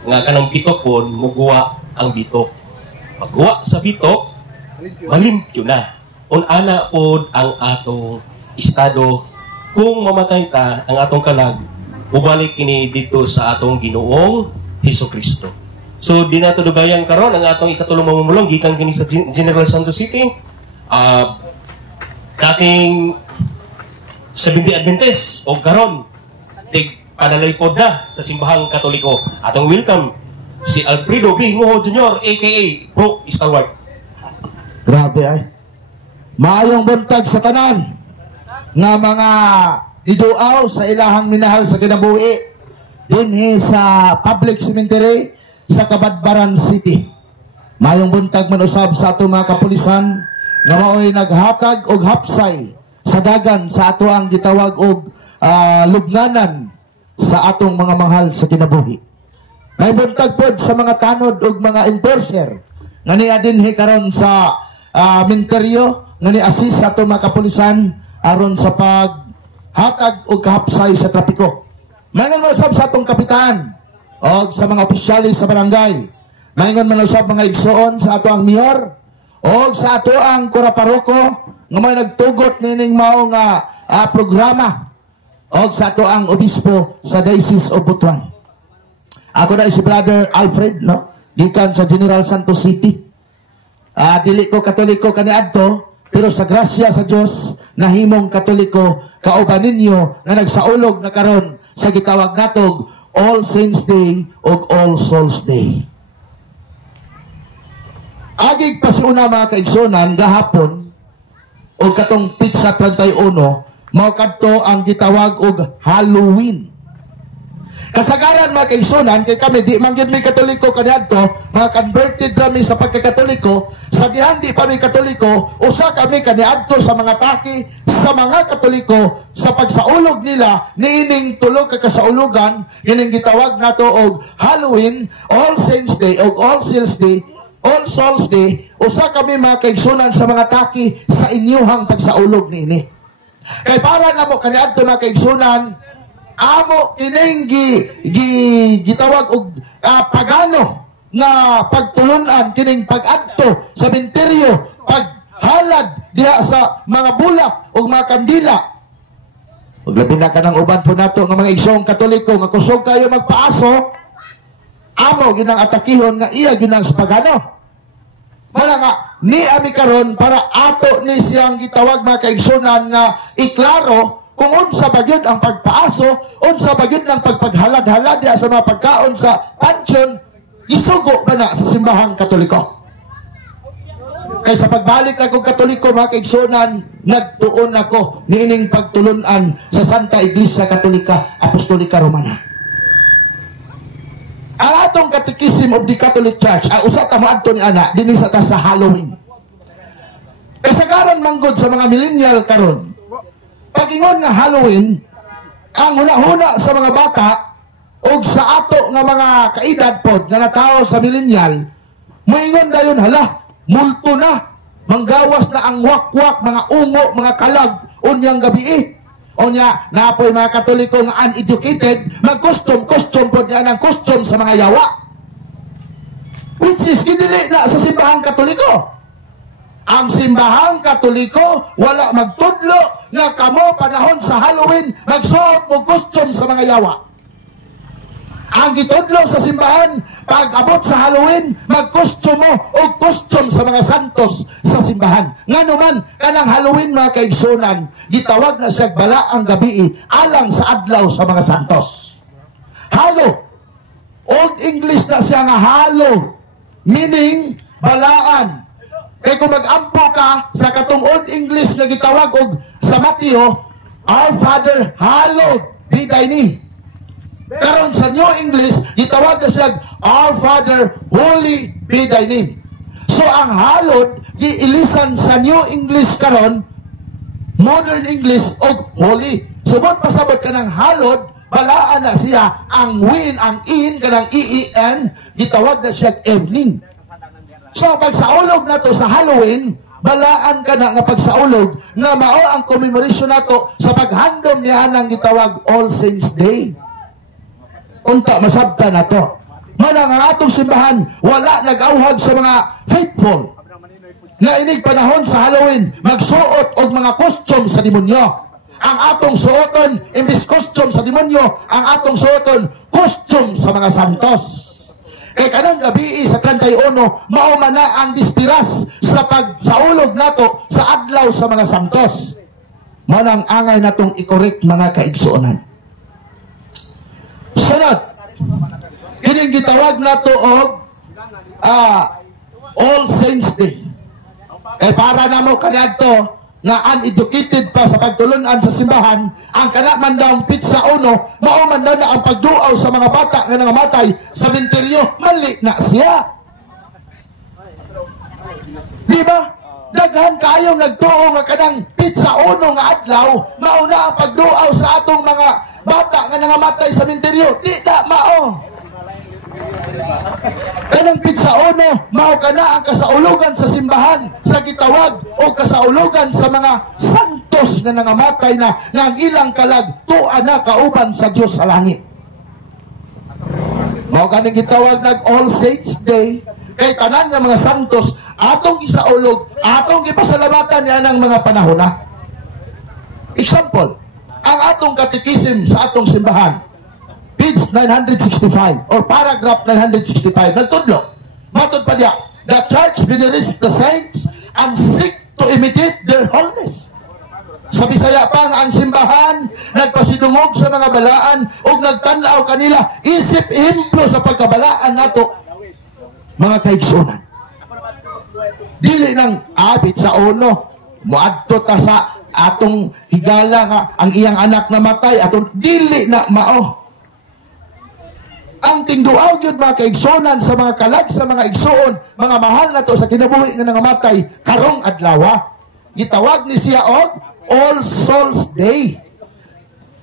nga kanang bitok po, muguwa ang bitok. Pagguwa sa bitok, malimpyo na. Unana po ang atong estado. Kung mamatay ta, ang atong kalag, ubalik kini dito sa atong Ginoong Hesukristo. So, di nato dugayan karon ang atong ikatulong mamumulong gikan kini sa General Santos City. Dating Seventh-day Adventist o karon padalay pod na sa simbahang Katoliko. Atong welcome si Alfredo B. Nguho Jr. aka Bro Stalwart. Grabe ay. Maayong buntag sa tanan nga mga iduaw sa ilahang minahal sa kinabuhi dinhi sa public cemetery sa Kabadbaran City. Mayong buntag man usab sa ato mga kapulisan nga mao'y naghatag og hapsay sa dagan sa ato ang gitawag og lubnganan sa atong mga mahal sa kinabuhi. May buntag pod sa mga tanod og mga enforcer nga niya dinhi karon sa minteryo nga ni assist sa ato mga kapulisan aron sa paghatag o kahapsay sa trapiko. Mayngon man usab sa atong kapitan o sa mga opisyalis sa barangay. Mayngon man usab mga igsoon sa ato ang mayor o sa ato ang kuraparoko nga may nagtugot nining mao nga programa o sa ato ang obispo sa Diocese of Butuan. Ako na si Brother Alfred, no? Gikan sa General Santos City. Dili ko Katoliko kaniadto, pero sa grasya sa Dios nahimong Katoliko kauban ninyo nga nagsaulog na karon sa gitawag natog All Saints Day ug All Souls Day. Agig pa si una mga kaigsonan gahapon o katong Pitsa 31 mao kadto ang gitawag og Halloween. Kasagaran mga kaigsunan, kay kami di man gyud mi Katoliko kaniadto, mga converted kami sa pagkakatoliko, sa dihan di pa mi Katoliko, usa kami kaniadto sa mga taki sa mga Katoliko sa pagsaulog nila niining tulog ka kasaulugan, ining gitawag nato og Halloween, All Saints Day og All Souls Day, usa kami mga kaigsunan sa mga taki sa inyuhang pagsaulog niini. Kay para namo kaniadto mga kaigsunan, amo kining gitawag og pagano nga pagtulunan kining pag-adto sa sementeryo, paghalad diha sa mga bulak o mga kandila. Ug labi na kanang uban po nato nga mga igsoong Katoliko nga kusog kayo magpaaso, amo ginang atakihon nga iya ginang sa pagano. Wala nga ni ami karon para ato ni siyang gitawag mga kaigsunan nga iklaro kung unsa ba gyud ang pagpaaso, unsa ba gyud ang pagpaghalad-halad diha sa mga pagkaon sa pansyon, isugo ba na sa simbahang Katoliko. Kay sa pagbalik na kong Katoliko mga kaigsunan, nagtuon ako niining pagtulunan sa Santa Iglesia Katolika Apostolika Romana. Ang atong Catechism of the Catholic Church, usa ta maadto ni ana dinhi sa ta sa Halloween. Kasagaran manggod sa mga millennial karon, pag-ingon nga Halloween, ang huna-huna sa mga bata o sa ato nga mga kaedad pod nga natao sa millennial, moingon dayon hala, multo na, manggawas na ang wakwak, mga ungo, mga kalag, unyang gabi. Unya, napoy mga Katoliko nga uneducated, mag-custom pod nga ng custom sa mga yawa. Which is, gidili na sa simbahang Katoliko. Ang simbahang Katoliko, wala magtudlo na kamo panahon sa Halloween, magsuot mo custom sa mga yawa. Ang gitudlo sa simbahan, pag abot sa Halloween, mag-custom mo o custom sa mga santos sa simbahan. Nga naman, kanang Halloween mga kaigsunan, gitawag na siya bala ang gabi, alang sa adlaw sa mga santos. Halo. Old English na siya nga halo, meaning balaan. Kaya kung mag-ampo ka sa katong Old English na gitawag og sa Mateo, Our Father, hallowed be thy name. Karon sa New English, gitawag na siya, Our Father, holy be thy name. So ang hallowed, giilisan sa New English karon, Modern English, og holy. Subot pasabot ka ng hallowed, balaan na siya, ang win, ang in, kanang EEN, gitawag na siya evening. So, pagsaulog na to sa Halloween, balaan ka na nga pagsaulog na mao ang commemoration na to sa paghandom niya ng gitawag All Saints Day. Unta, masabta na to. Manang ang atong simbahan, wala nag-auhag sa mga faithful na inig panahon sa Halloween, magsuot og mga costume sa demonyo. Ang atong suoton, imbis costume sa demonyo, ang atong suoton, costume sa mga santos. Kaya kanang gabi sa 31, mauma na ang dispiras sa pagsaulog nato sa adlaw sa mga santos. Manang angay natong i-correct mga kaigsuonan. Sunod, kining gitawag nato og All Saints Day. Para na mo kaniadto nga uneducated pa sa pagtulunan sa simbahan, ang kanaman daw pizza uno, mauman daw na ang pagduaw sa mga bata nga nangamatay sa sementeryo, mali na siya. Di ba? Daghan kayo nagtuo nga kanang pizza uno nga adlaw, mauna ang pagduaw sa atong mga bata nga nangamatay sa sementeryo. Di na mao. Kanang pizza uno, mao kana ang kasaulugan sa simbahan, sa gitawag o kasaulugan sa mga santos nga nangamatay na nga ang ilang kalag tuwa na kauban sa Dios sa langit. Mao kaning gitawag nag All Saints Day, kay tanan nga mga santos atong gisaulog, atong gipasalamatan niya ng mga panahon na. Example, ang atong catechism sa atong simbahan, page 965 or paragraph 965, nagtudlo. Matod pa diya, the church venerates the saints and seek to imitate their holiness. Sa Bisaya pa nga ang simbahan nagpasidungog sa mga balaan o nagtanaw kanila isip ehemplo sa pagkabalaan nato mga kaigsunan. Dili nang abit sa uno, muadto ta sa atong higala nga ang iyang anak namatay, atong dili na mao. Ang tingduaw gyud mga kaigsonan sa mga kalag sa mga igsoon, mga mahal na to sa kinabuhi nga nangamatay karong adlaw. Gitawag ni siya og All Souls Day.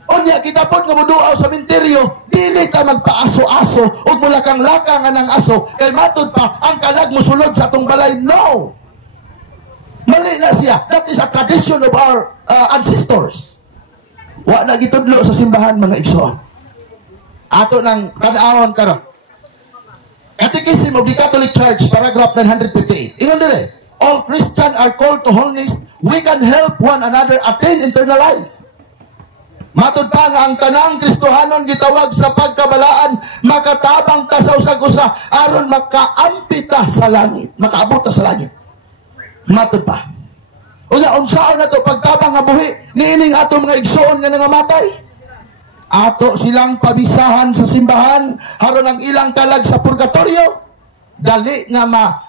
Unya kita pod nga moduaw sa sementeryo, dili ta magpaaso-aso ug mulakang-laka nga ng aso kay matud pa ang kalag mosulod sa atong balay. No. Mali na siya. That is a tradition of our ancestors. Wa na gitudlo sa simbahan mga igsoon. Ato nang tanawon karon. Catechism of the Catholic Church, paragraph 958. Ingon dire, all Christians are called to holiness. We can help one another attain eternal life. Matud pa nga ang tanang Kristohanon gitawag sa pagkabalaan, makatabang ta sa usag-usa aron makaampi ta sa langit, makaabot ta sa langit. Matud pa. Unya unsaon nato pagtabang nga buhi niining ato mga igsoon nga nangamatay? Ato silang pabisahan sa simbahan haron ang ilang kalag sa purgatorio dali nga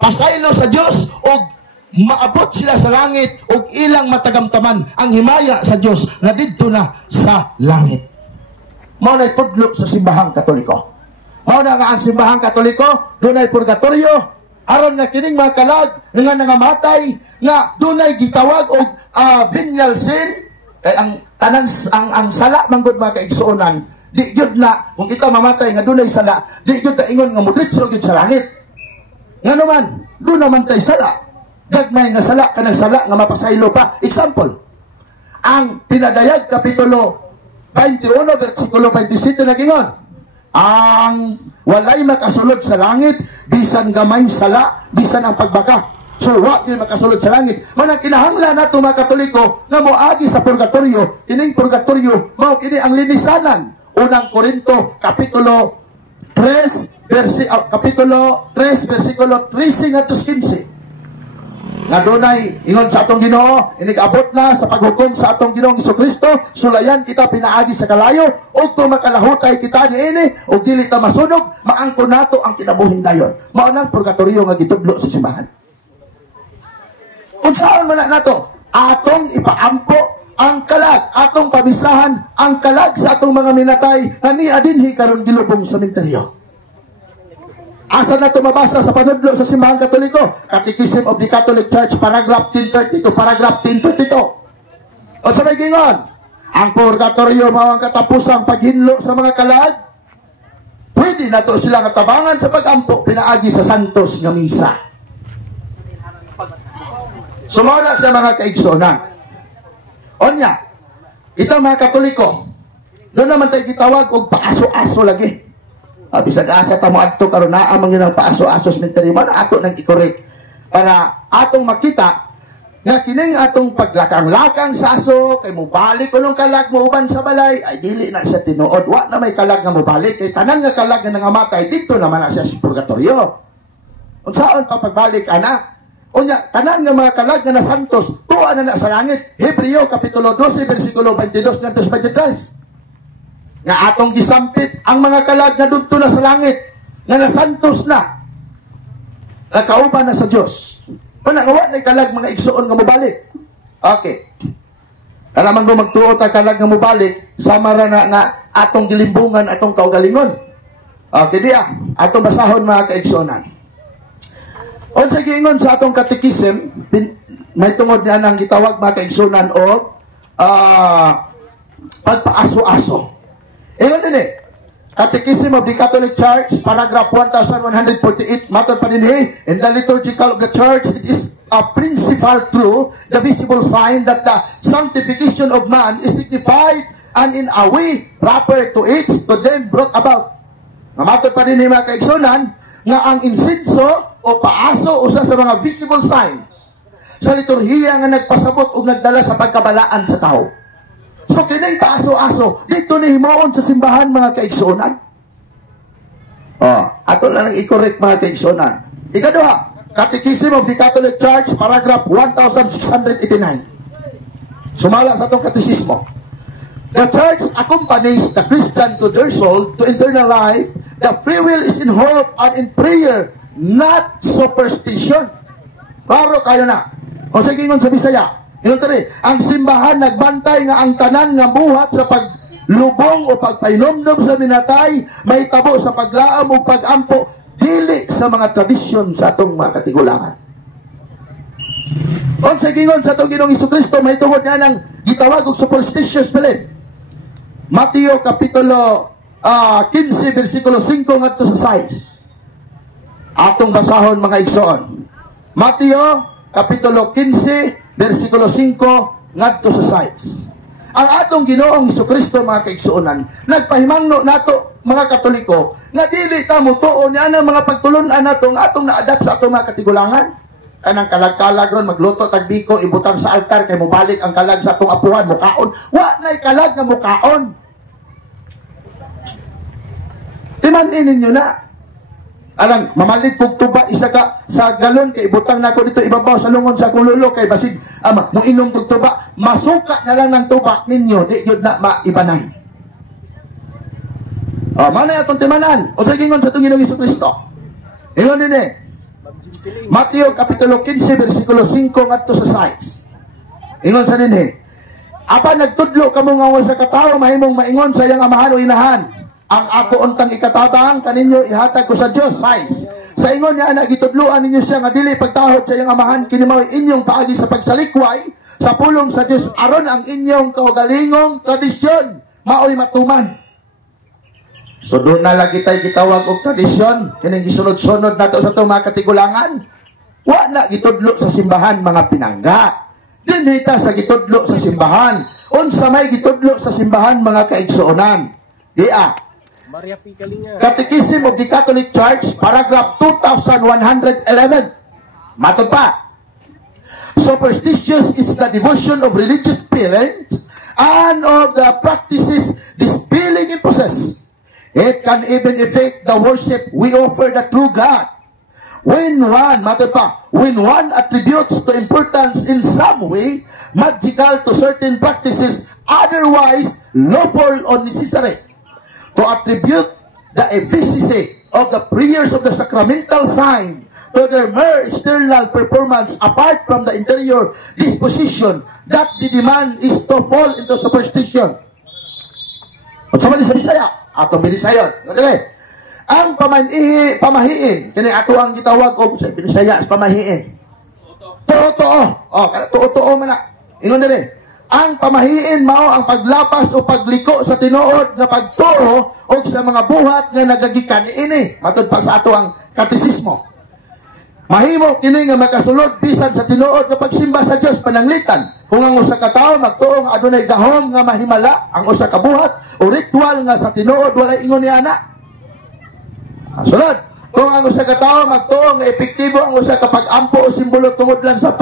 pasaylo sa Dios og maabot sila sa langit og ilang matagamtaman ang himaya sa Dios na didto na sa langit. Mao na tudlo sa simbahang Katoliko. Mao na nga ang simbahang Katoliko dunay purgatorio aron nga kining mga kalag nga nangamatay nga dunay gitawag og venial sin. Kay ang tanan ang sala manggod mga kaigsuonan, di gyud na kung kita mamatay nga dunay sala, di gyud ta ingon nga mudritso gyud sa langit. Ngano man, do naman tay sala. Gagmay nga sala kanang sala nga mapasaylo pa. Example, ang Pinadayag kapitulo 21 bersikulo 27 nagingon, ang walay makasulod sa langit bisan gamay sala, bisan ang pagbaka. So, wa gyud makasulod sa langit. Manang kinahanglan nato mga Katoliko nga moagi sa purgatorio. Kining purgatorio mao kini ang linisanan. Unang Korinto kapitulo 3 bersikulo 13 ngadto 15. Nga dunay ingon sa atong Ginoo, inig-abot na sa paghukom sa atong Ginoong Hesukristo, sulayan kita pinaagi sa kalayo ug kung makalahutay kita niini ug dili ta masunog, maangkon nato ang kinabuhing dayon. Mao nang purgatorio nga gitudlo sa simbahan. Unsaon man nato atong ipaampo ang kalag, atong pabisahan ang kalag sa atong mga minatay nga niya dinhi karon gilubong sa sementeryo. Asa na ito mabasa sa panudlo sa simbahang Katoliko? Catechism of the Catholic Church, paragraph 1032, paragraph 1032. O sa may gingon, ang purgatorio mao ang katapusang paghinlo sa mga kalag. Pwede na ito silang atabangan sa pagampo pinaagi sa santos nga misa. Sumala sa mga kaigsonan. Onya, kita mga Katoliko, doon naman tayo gitawag og paaso-aso lagi. Bisag asa ta mo adto karon naa man yun ang paaso-aso sementeryo man ato nang i-correct para atong makita nga kining atong paglakang-lakang sa aso kay mobalik unong kalag mo uban sa balay ay dili na siya tinuod. Wa na may kalag nga mobalik kay tanan nga kalag nga nangamatay dito naman na siya sa purgatorio. Unsaon pa pagbalik ana? Unya tanan nga mga kalag nga nasantos tuwa na sa langit. Hebreo kapitulo 12 bersikulo 22 ngadto 23. Nga atong gisampit ang mga kalag na dudto na sa langit nga nasantos na nakauban na sa Dios. Kuna nga wa nay kalag mga igsoon nga mobalik. Okay. Kalaman go magtuo ta kalag nga mobalik sama ra na nga atong gilimbungan atong kaugalingon. Okay diya atong basahon mga kaigsonan. Unsa giingon sa atong catechism may tungod niya nang gitawag mga kaigsonan og pagpaaso-aso. Ingon din Catechism of the Catholic Church, paragraph 1148, matod pa din in the liturgical of the church, it is a principal truth, the visible sign that the sanctification of man is signified and in a way proper to it, to them brought about. Matod pa din mga kaigsonan, nga ang insenso o paaso usa sa mga visible signs sa liturhiya nga nagpasabot o nagdala sa pagkabalaan sa tao. So kining paaso-aso dito ni himuon sa simbahan mga kaigsuonan. Ato lang i-correct mga kaigsuonan. Ikaduha, Catechism of the Catholic Church, paragraph 1689. Sumala sa itong katekismo. The church accompanies the Christian to their soul, to eternal life. The free will is in hope and in prayer, not superstition. Klaro kayo na. O sige ngon sa Bisaya, Yun tari, ang simbahan nagbantay nga ang tanan nga buhat sa paglubong o pagpainomdom sa minatay, may tabo sa paglaam o pagampo, dili sa mga tradisyon sa atong mga katigulangan. Kung sa gingon sa atong Ginoong Jesucristo, may tungod niya ng gitawag og superstitious belief. Mateo Kapitulo 15, versikulo 5 ngadto sa 6. Atong basahon mga igsoon. Mateo Kapitulo 15, versikulo 5 ngadto sa 6. Ang atong Ginoong Jesucristo mga kaigsuonan, nagpahimangno nato mga Katoliko nga dili ta mutuo niya ang mga pagtulunan nato nga atong na-adapt sa atong mga katigulangan. Kanang kalag-kalag ron magluto tagbiko ibutang sa altar kay mobalik ang kalag sa atong apuhan mukaon. Wa nay kalag nga mukaon. Timanin ninyo na. Alang, mamalit kog tuba isa ka sa galon kay ibutang nako dito ibabaw sa lungon sa akong lulo kay basig mo inom kog tuba, masuka na lang ng tuba ninyo di gyud na maibanan. Manay atong timanan o sa gingon sa atong Ginoong Jesucristo. Ingon din Mateo Kapitulo 15 versikulo 5 ngadto sa 6. Ingon sa dinhi, apan nagtudlo kamo nga sa katawo mahimong maingon sa iyang amahan o inahan, ang ako untang ikatabang kaninyo ihatag ko sa Dios. 6. Sa ingon niya na gitudloan ninyo siya nga dili pagtahod sa iyang amahan kini mao inyong paagi sa pagsalikway sa pulong sa Dios aron ang inyong kaugalingong tradisyon maoy matuman. So doon na lagi tayo gitawag og tradisyon kining gisunod-sunod nato sa itong mga katigulangan. Wa na gitudlo sa simbahan mga pinangga. Dinhi ta sa gitudlo sa simbahan. Unsa may gitudlo sa simbahan mga kaigsuonan. Catechism of the Catholic Church, paragraph 2111. Matod pa. Superstitious is the devotion of religious feelings and of the practices dispelling in possess. It can even affect the worship we offer the true God. When one attributes to importance in some way, magical to certain practices, otherwise lawful or necessary, to attribute the efficacy of the prayers of the sacramental sign to their mere external performance apart from the interior disposition, that the demand is to fall into superstition. At sa Bisaya, atong Binisayon, ang pamahiin, kini ato ang gitawag og sa Bisaya as pamahiin. Totoo. Totoo man na. Ingon dili. Ang pamahiin mao ang paglapas o pagliko sa tinuod nga pagtuo o sa mga buhat nga nagagikan niini. Matud pa sa ato ang katisismo. Mahimo kini nga makasulod bisan sa tinuod nga pagsimba sa Dios pananglitan. Kung ang usa ka tawo magtuo nga adunay gahom nga mahimala, ang usa ka buhat o ritual nga sa tinuod walay ingon ni ana. Sunod, kung ang usa ka tawo magtuo nga epektibo ang usa ka pag-ampo o simbolo tungod lang sa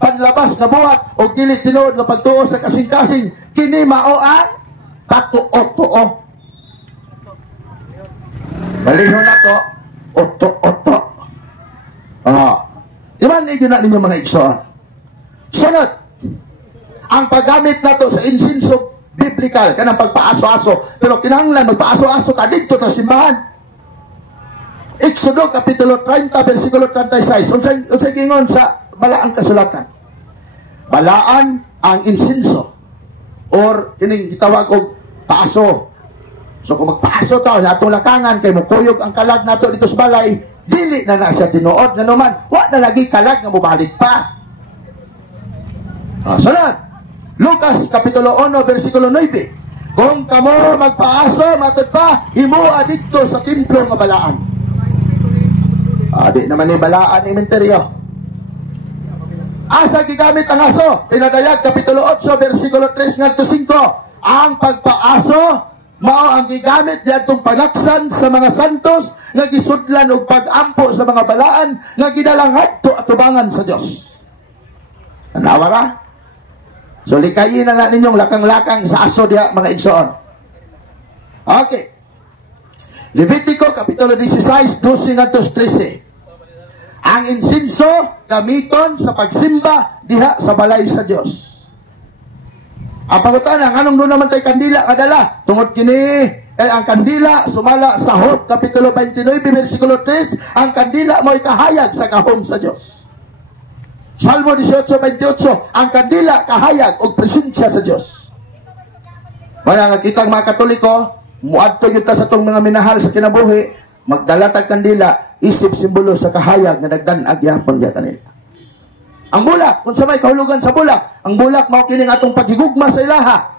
panlabas nga buhat o dili tinuod nga pagtuo sa kasing-kasing, kini mao ang patuo-tuo. Balihon na to, oto-oto. Iman ninyo na ninyo mga igsoon. Sunod, ang paggamit nato sa insinso biblical, kanang pagpaaso-aso, pero kinahanglan magpaaso-aso ka dito sa simbahan. Exodo Kapitulo 30, versikulo 36. Unsay gingon sa balaang kasulatan? Balaan ang insinso or kining gitawag og paaso. So kung magpaaso ta sa atong lakangan kay mukuyog ang kalag nato dito sa balay, dili na na siya tinuod nga naman, wa na lagi kalag nga mobalik pa. Sunod, Lucas Kapitulo 1, versikulo 9. Kung kamo magpaaso, matod pa, himua dito sa templo nga balaan. Di naman ni balaan inventaryo. Asa gigamit ang aso? Pinadayag Kapitulo 8, versikulo 3 ngadto 5. Ang pagpaaso mao ang gigamit diadtong panaksan sa mga santos nga gisudlan og pag-ampo sa mga balaan nga gidalang ngadto atubangan sa Dios. Tanawa ra? So likayin na ninyong lakang-lakang sa aso diha mga igsoon. Okay. Levitico Kapitulo 16, 12 ngadto 13. Ang insinso gamiton sa pagsimba diha sa balay sa Dios. Ang pangutana, anong doon naman tayo kandila kadala? Tungod kini, ang kandila sumala sa Job Kapitulo 29, versikulo 3, ang kandila mo ikahayag sa kahom sa Dios. Salmo 18:28, ang kandila kahayag og presensya sa Dios. Mga nga kitang mga Katoliko, muadto gyud ta sa tong mga minahal sa kinabuhi, magdalatag kandila, isip simbolo sa kahayag nga nagdan-ag gyapon gyud kanila. Ang bulak, kung sa may kahulugan sa bulak, ang bulak mao kini atong paghigugma sa ilaha.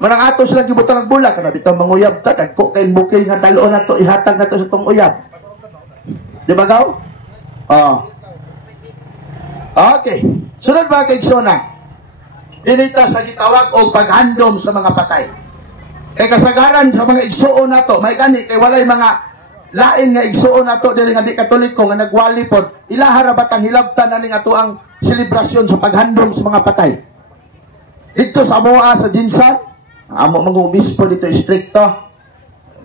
Manang ato sila gibutang ang bulak, kana bitaw manguyab ta, dagko kay bukid nga dalon nato ihatag nato sa tong uyab. Di ba gaw? Oh. Okay. Sunod mga kaigsonan. Dinita sa gitawag o paghandom sa mga patay. Kay kasagaran sa mga igsuon nato, may gani kay walay mga lain nga igsuon nato diri nga di Katoliko nga nagwali pod, ilaha ra batang hilabtan ani nga tuang selebrasyon sa paghandom sa mga patay. Dito sa Amoa sa Jinsan, amo mga obispo dito stricto.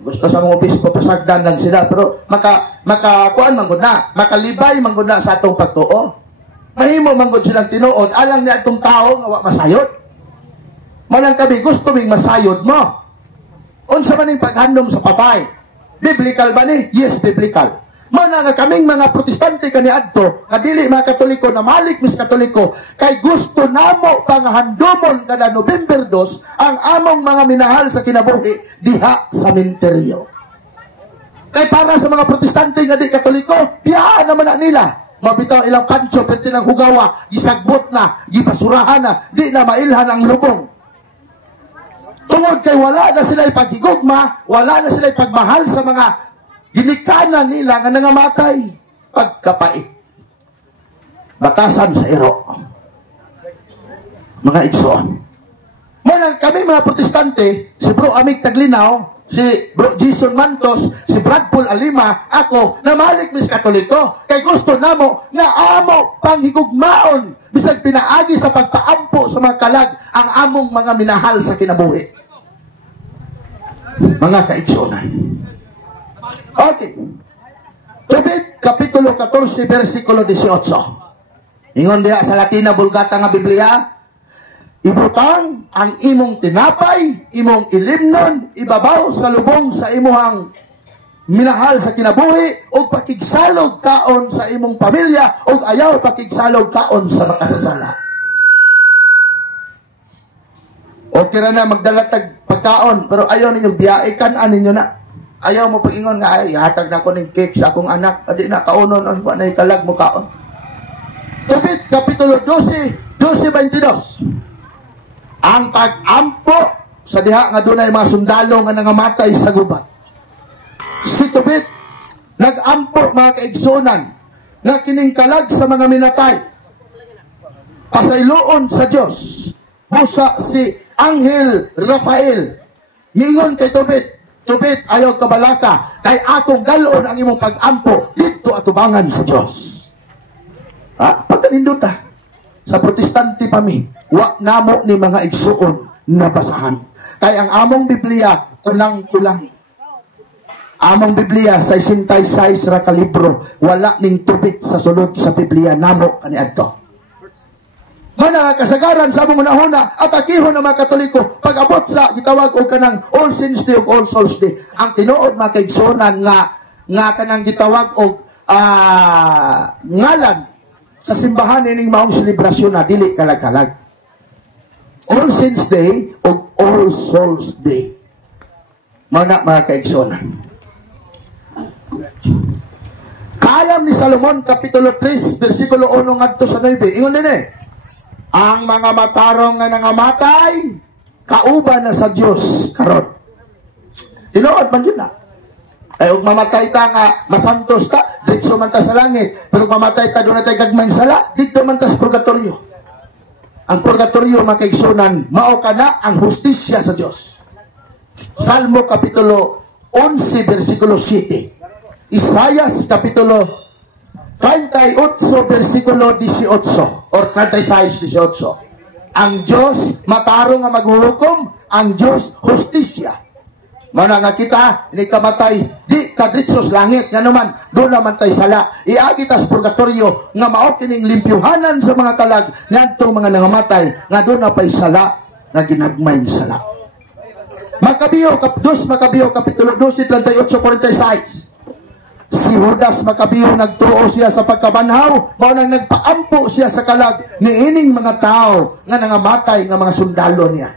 Gusto sa mga obispo pasagdan lang sila, pero kuan man gud na, makalibay man gud na sa atong pagtuo. Mahimo man gud silang tinuod alang ni atong tao nga wa masayod. Manang kabi gusto ming masayod mo. Unsa man ning paghandom sa patay? Biblical ba ni? Yes, biblical. Mana nga kaming mga protestante kaniadto, nga dili mga Katoliko na malik mis Katoliko, kay gusto namo panghandomon kada November 2 ang among mga minahal sa kinabuhi diha sa sementeryo. Kay para sa mga protestante nga di Katoliko, biyaan naman na nila. Mabitaw ilang pancho, pwede ng hugawa, gisagbot na, gipasurahan na, di na mailhan ang lubong. Tungod kay wala na sila ipagigugma, wala na sila ipagmahal sa mga ginikanan nila nga nangamatay. Pagkapait. Batasan sa iro. Mga igsoon. Manang kami mga protestante, si Bro Amig Taglinaw, si Bro Jason Mantos, si Brad Paul Alima, ako, na malik mis Katoliko, kay gusto namo nga amo panghigugmaon, bisag pinaagi sa pagpaampo sa mga kalag ang among mga minahal sa kinabuhi. Mga kaigsonan. Okay. Tubit, Kapitulo 14, versikulo 18. Ingon diha sa Latina Vulgata nga Biblia, ibutang ang imong tinapay, imong ilimnon, ibabaw sa lubong sa imuhang minahal sa kinabuhi, o pakigsalog kaon sa imong pamilya, o ayaw pakigsalog kaon sa makasasala. Okay ra na magdalatag pagkaon, pero ayaw ninyo biyaikan, ninyo na. Ayaw mo pag-ingon nga, ay, hatag na ko ng cake sa akong anak, adi na kaunon, o iba na ikalag mo kaon. Tubit, Kapitulo 12, 12:22. Ang pag-ampo sa diha nga dunay mga sundalo nga nangamatay sa gubat. Si Tubit, nag-ampo mga kaigsunan, nga kiningkalag sa mga minatay. Pasayloon sa Diyos. Busa si Anghel Rafael. Mingon kay Tubit, Tubit, ayaw kabalaka, kay akong dalon ang imong pag-ampo dito atubangan sa Diyos. Pagkanindot sa protestante pa mi, wa namo ni mga igsuon na basahan. Kay ang among Biblia, kulang-kulang. Among Biblia, 66 ra ka libro, wala ning Tubit sa sulod sa Biblia namo kaniadto. Mana kasagaran sa among unahuna, atakihon ang mga Katoliko, pag-abot sa gitawag og kanang All Saints Day ug All Souls Day. Ang tinuod mga kaigsuonan nga kanang gitawag og ngalan sa simbahan ining maong selebrasyon na dili kalag-kalag. All Saints Day o All Souls Day. Mana mga kaigsonan. Kaalam ni Salomon, Kapitulo 3, versikulo 1 ngadto sa 9. Ingon din ang mga matarong nga nangamatay, kauban na sa Diyos karon. Tinuod man yun na. Ay, ug mamatay ta nga, masantos ta, dito man ta sa langit. Pero ug mamatay ta, doon na tayo gagmay sala, dito man ta sa purgatorio. Ang purgatorio, mga kaigsunan, mao ka na ang hustisya sa Diyos. Salmo Kapitulo 11, versikulo 7. Isayas Kapitulo 38, versikulo 18. Or 36, 18. Ang Diyos, mataro nga maghuhukom, ang Diyos, hustisya. Mana nga kita, ini kamatay, di tadritsos langit, nga naman, doon naman tayo sala. Iagitas purgatorio, nga mao kining limpyuhanan sa mga kalag, nga itong mga nangamatay, nga doon na pa'y sala, nga ginagmay sala. Makabiyo, Kapitulo 12, 38, 46. si Judas Macabeo nagtuo siya sa pagkabanhaw, mao nang nagpaampo siya sa kalag niining mga tao nga nangamatay nga mga sundalo niya.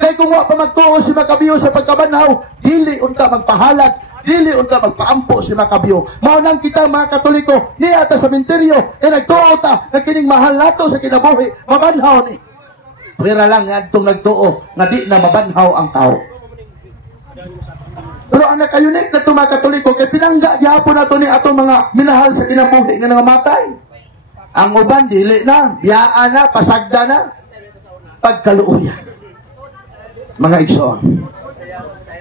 Kay kung wa pa magtuo si Macabeo sa pagkabanhaw, dili unta magpahalat, dili unta magpaampo si Macabeo. Mao nang kita mga Katoliko niya ta sa sementeryo kay nagtuo ta nga kining mahal nato sa kinabuhi mabanhaw ni. Pwera lang nga adtong nagtuo nga di na mabanhaw ang tao. Pero ang nakayunik na ito mga Katoliko, kay pinangga gyapon nato ni atong mga minahal sa kinabuhi nga nangamatay. Ang uban, dili na, biyaan na, pasagda na, pagkaluuyan. Mga igsoon.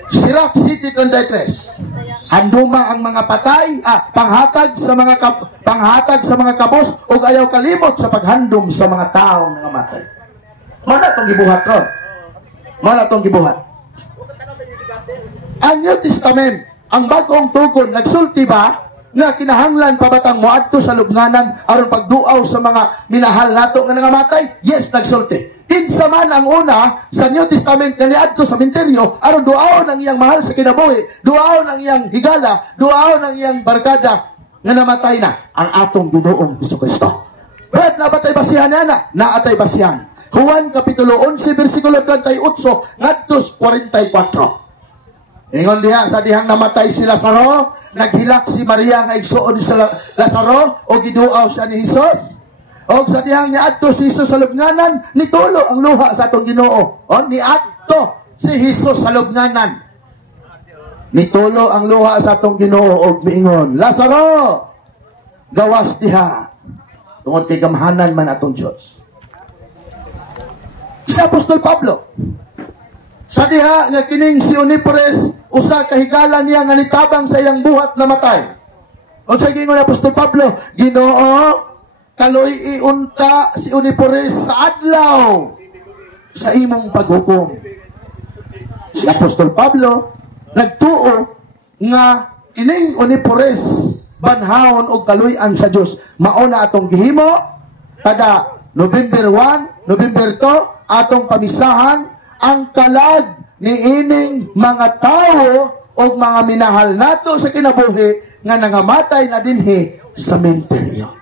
Sirach City 23. Handuma ang mga patay, panghatag sa mga kabos, ug ayaw kalimot sa paghandom sa mga taong nangamatay. Mao na itong gibuhat ron. Mao na itong gibuhat. Ang New Testament, ang bagong tugon, nagsulti ba nga kinahanglan pabatang moadto sa lubnganan aron pagduaw sa mga minahal nato nga nangamatay? Yes, nagsulti. Kinsa man ang una sa New Testament nga niadto sa sementeryo aron duaon ang iyang mahal sa kinabuhi, duaon ang iyang higala, duaon ang iyang barkada nga namatay na ang atong Ginoong Jesucristo. Brad, nabatay basihan na? Naatay basihan. Juan Kapitulo 11, versikulo 38, ngadto 44. Ingon diha sa dihang namatay si Lazaro, naghilak si Maria nga igsuon sa Lazaro o giduaw siya ni Hesus. O sa dihang niadto si Hesus sa lubnganan, nitulo ang luha sa atong Ginoo. O niadto si Hesus sa lubnganan. Nitulo ang luha sa atong Ginoo og miingon, Lazaro, gawas diha. Tungod kay gamhanan man atong Dios. Si Apostol Pablo, sa diha nga kining si Onipores, usa kahigala niya nga nitabang sa iyang buhat na matay. O sa gingon ni Apostol Pablo, Ginoo, kaloy iunta si Onipores sa adlaw sa imong paghukom. Si Apostol Pablo nagtuo nga kining Onipores banhawon og kaluy-an sa Dios. Mao na atong gihimo kada November 1, November 2 atong pamisahan ang kalag ni ining mga tao o mga minahal nato sa kinabuhi nga nangamatay na dinhi sa sementeryo.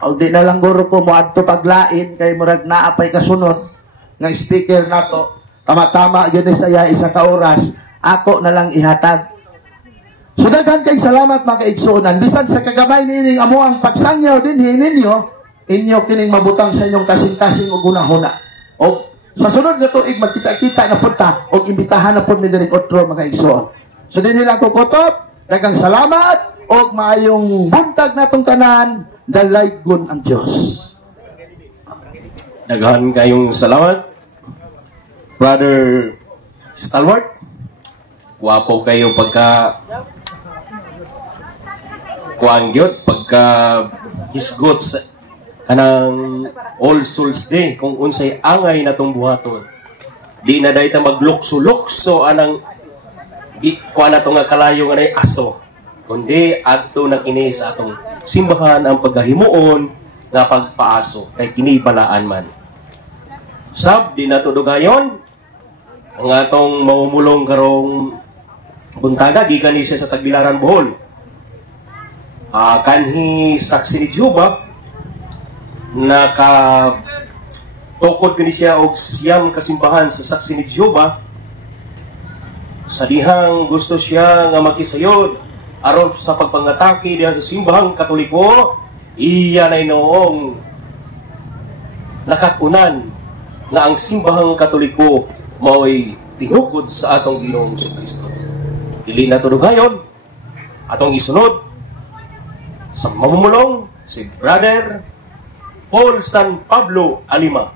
O di na lang guro ko mo adto paglain kay murag naapay kasunod nga speaker nato tama-tama gyud sa isa ka oras ako na lang ihatag. So daghan kay salamat mga kaigsuonan bisan sa kagamay niining amo ang pagsangyaw dinhi ninyo inyo kining mabutang sa inyong kasing-kasing ug hunahuna. O sa sunod nga tuig magkita-kita na punta o imbitahan na po ni Derek Otro mga igsoon. So din nilang kukutop, dagang salamat o maayong buntag natong tanan, dalaygon ang Diyos. Daghan kayong salamat, Brother Stalwart. Wapo kayo pagka kuangyot, pagka hisgot sa kanang All Souls Day kung unsay angay natong buhaton. Di na dayta maglukso-lukso anang di kuan nato nga kalayo nga nay aso. Kundi adto na kini sa atong simbahan ang paggahimuon nga pagpaaso kay kini balaan man. Sab di nato dugayon ang atong mamumulong karong buntaga gikan ni siya sa Tagbilaran, Bohol. Kanhi saksi ni Jehovah nakatukod kini siya og siyam kasimbahan sa saksi ni Jehovah sa dihang gusto siya nga makisayod aron sa pagpangatake diha sa simbahang Katoliko. Iya na inoong nakatunan nga ang simbahang Katoliko mao'y tinukod sa atong Ginoong Jesucristo. Dili na to dugayon atong isunod sa mamumulong si Brother Paul San Pablo Alima.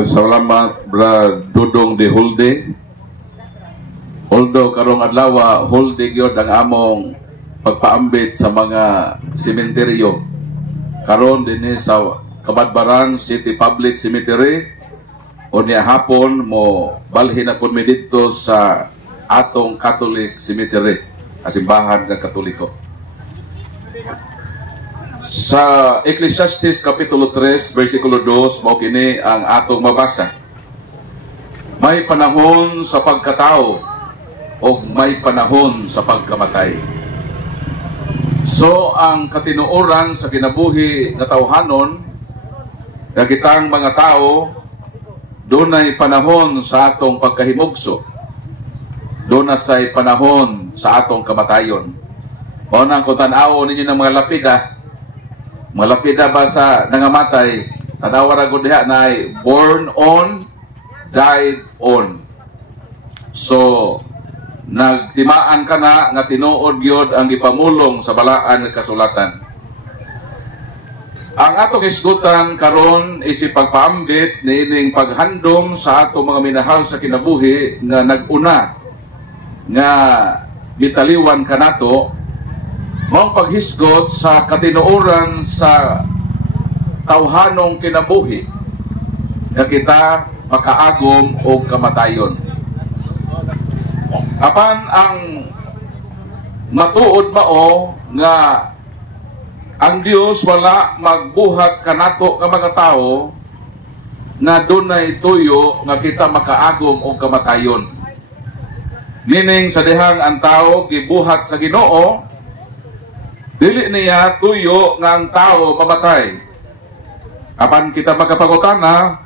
Salamat Brad Dudong de Hulde. Although karong adlaw hulde gyud ang among pagpaambit sa mga sementeryo. Karon dinhi sa Kabadbaran City Public Cemetery unya hapon mo balhin na pud mi didto sa atong Catholic Cemetery, simbahan ng Katoliko. Sa Ecclesiastes Kapitulo 3, versikulo 2, mao kini ang atong mabasa. may panahon sa pagkatao o may panahon sa pagkamatay. So, ang katinuoran sa kinabuhi nga tawhanon, nga kitang mga tao, doon ay panahon sa atong pagkahimugso. Doon na sa'y panahon sa atong kamatayon. O nang kung tanaw ninyo ng mga lapida, mga lapida ba sa nangamatay, tanawara ko diha na ay born on, died on. So, nagtimaan ka na nga tinuod gyud ang gipamulong sa balaan nga kasulatan. Ang atong isgutan karon is ipagpaambit niining paghandom sa atong mga minahal sa kinabuhi nga nag-una nga bitaliwan kanato mao paghisgot sa katinuoran sa tawhanong kinabuhi nga kita makaagom o kamatayon. Apan ang matuod mao nga ang Dios wala magbuhat kanato nga mga tao na dunay tuyo nga kita makaagom o kamatayon. Nining sa dihang ang tao gibuhat sa Ginoo, dili niya tuyo nga ang tao mamatay. Apan kita makapangutana,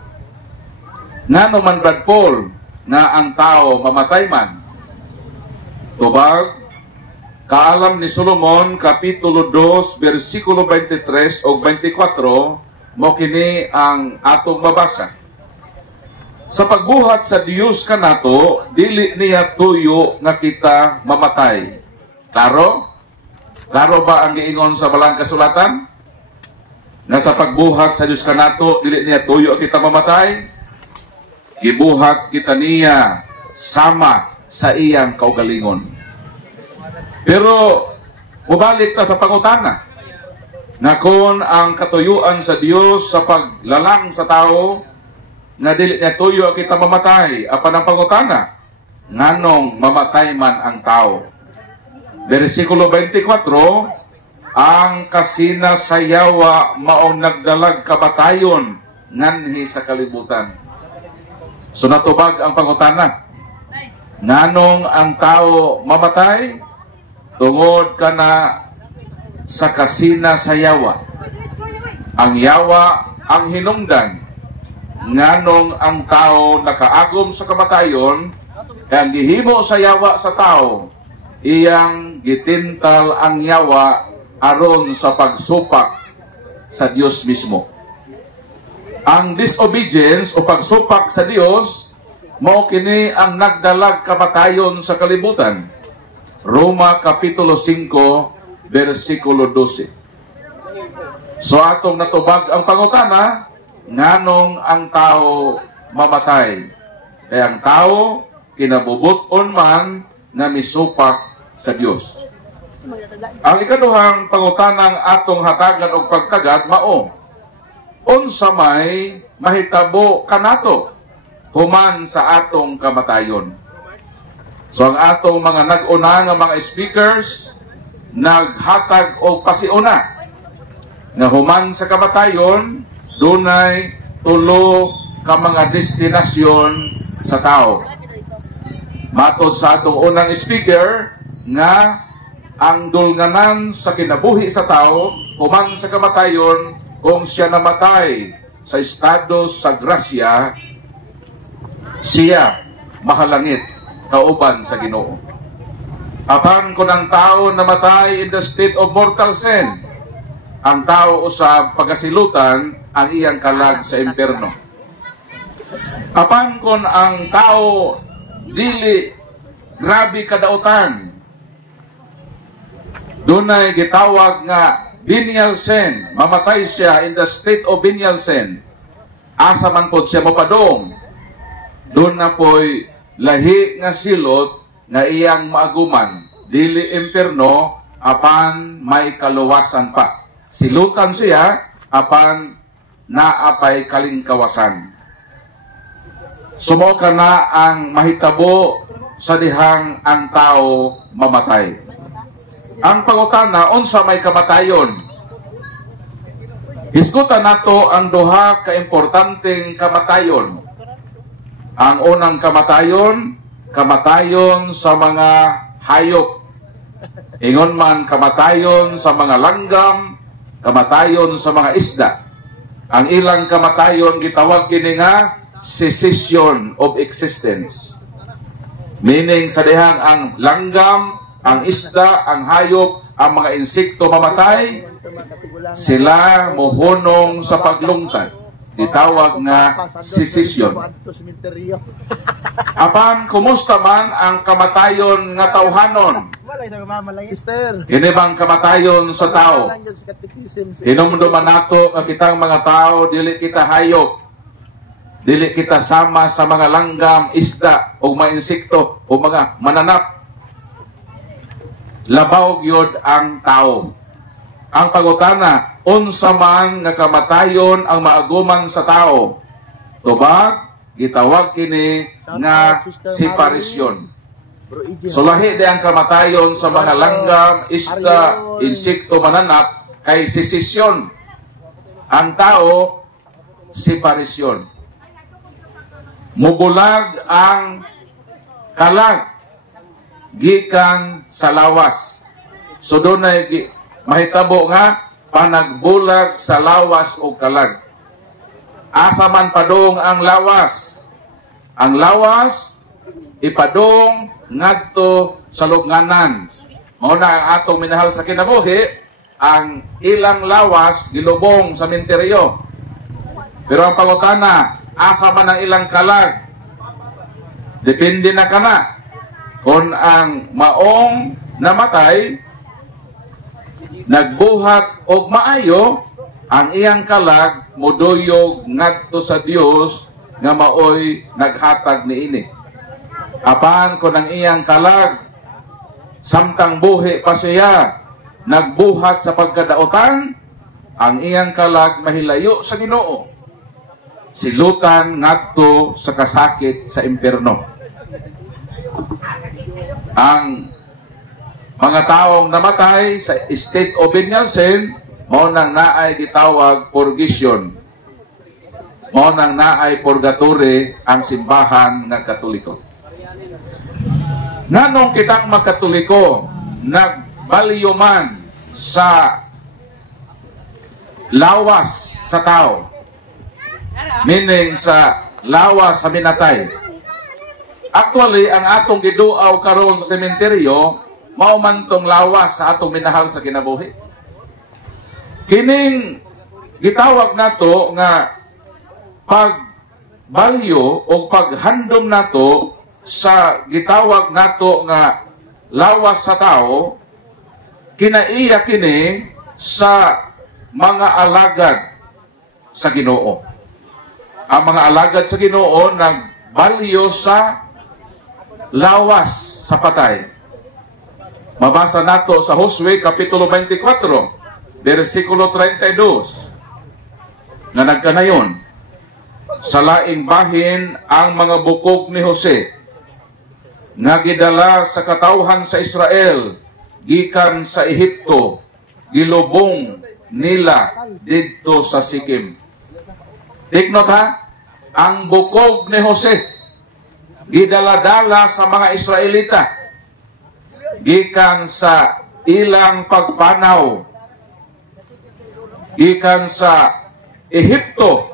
ngano man Brad Paul nga ang tao mamatay man? Tubag, kaalam ni Solomon, Kapitulo 2, versikulo 23 o 24, mo kini ang atong mabasa. Sa pagbuhat sa Dios kanato, dili niya tuyo nga kita mamatay. Klaro? Klaro ba ang giingon sa balang kasulatan? Na sa pagbuhat sa Dios kanato, dili niya tuyo kita mamatay? Gibuhat kita niya sama sa iyang kaugalingon. Pero mubalik ta sa pangutana nga kung ang katuyuan sa Dios sa paglalang sa tao nga dili niya tuyo kita mamatay, apan ang pangutana nganong mamatay man ang tao. Versikulo 24, ang kasinasayawa maong nagdalag kamatayon nganhi sa kalibutan. So natubag ang pangutana, nganong ang tao mamatay? Tungod ka na sa kasinasayawa. Ang yawa, ang hinungdan, nganong ang tao nakaagom sa kamatayon, kaya ang gihimo sa yawa sa tao, iyang gitintal ang yawa aron sa pagsupak sa Dios mismo. Ang disobedience o pagsupak sa Dios, mao kini ang nagdalag kamatayon sa kalibutan. Roma Kapitulo 5, versikulo 12. So atong natubag ang pangutana, nganong ang tao mamatay? Kaya ang tao kinabubuton man nga misupak sa Dios. Ang ikaduhang pangutanang atong hatagan og pagtagad mao, unsa may mahitabo kanato human sa atong kamatayon. So ang atong mga nag-una nga mga speakers naghatag og pasiuna nga human sa kamatayon dunay tulo ka mga destinasyon sa tao. Matod sa atong unang speaker nga ang dulnganan sa kinabuhi sa tao human sa kamatayon kung siya namatay sa estado sa grasya, siya mahalangit kauban sa Ginoo. Apan kung ang tao namatay in the state of mortal sin, ang tao usab pagasilutan ang iyang kalag sa impierno. Apan kung ang tao dili grabe kadautan, dunay gitawag nga venial sin, mamatay siya in the state of venial sin, asa man pod siya mapadong, doon na po'y lahi nga silot nga iyang maaguman, dili impierno, apan may kaluwasan pa. Silutan siya, apan naapay kalingkawasan. Sumo ka na ang mahitabo sa dihang ang tao mamatay. Ang pangutana, unsa may kamatayon? Hisgutan nato ang duha ka importanteng kamatayon. Ang unang kamatayon, kamatayon sa mga hayop. Ingon man kamatayon sa mga langgam, kamatayon sa mga isda. Ang ilang kamatayon gitawag kini nga cessation of existence. Meaning sa dihang ang langgam, ang isda, ang hayop, ang mga insekto mamatay, sila mohunong sa paglungtad. Itawag nga cessation. Apan, kumusta man ang kamatayon nga tawhanon? Kini bang kamatayon sa tao? Hinumduman nato nga kitang mga tao, dili kita hayop. Dili kita sama sa mga langgam, isda, o mga insekto, o mga mananap. Labaw gyud ang tao. Ang pangutana, unsa man nga kamatayon ang maaguman sa tao? Tubag, gitawag kini nga separasyon. So lahi di ang kamatayon sa mga langgam, isda, insekto, mananap, kay sesisyon. Ang tao, separasyon. Mubulag ang kalag gikan sa lawas. So doon ay mahitabo nga panagbulag sa lawas o kalag. Asa man padong ang lawas? Ang lawas ipadong ngadto sa lubnganan. Mao na ang atong minahal sa kinabuhi, ang ilang lawas gilubong sa menteryo. Pero ang pangutana, asa man ang ilang kalag? Depende na kana. Kung ang maong namatay nagbuhat og maayo, ang iyang kalag moduyog ngadto sa Dios nga maoy naghatag niini. Apan kung ang iyang kalag samtang buhi pa siya nagbuhat sa pagkadaotan, ang iyang kalag mahilayo sa Ginoo, silutan ngadto sa kasakit sa impierno. Ang mga taong namatay sa state of Benyalsen, mao nang naay gitawag purgation. Mao nang naay purgatory ang simbahan nga Katoliko. Nganong kitang magkatoliko nagbaliyo man sa lawas sa tao, meaning sa lawas sa minatay. Actually, ang atong giduaw karon sa sementeryo, mao man tong lawas sa atong minahal sa kinabuhi. Kining gitawag nato nga pagbaliyo o paghandom nato sa gitawag nato nga lawas sa tao, kinaiya kini sa mga alagad sa Ginoo. Ang mga alagad sa Ginoo nagbaliyo sa lawas sa patay. Mabasa nato sa Josue kapitulo 24, versikulo 32. Na nagkanayon, sa laing bahin ang mga bukog ni Jose nga gidala sa katawhan sa Israel gikan sa Ehipto, gilubong nila didto sa Sikim. Tiknot ha, ang bukog ni Jose gidala-dala sa mga Israelita gikan sa ilang pagpanaw, gikan sa Ehipto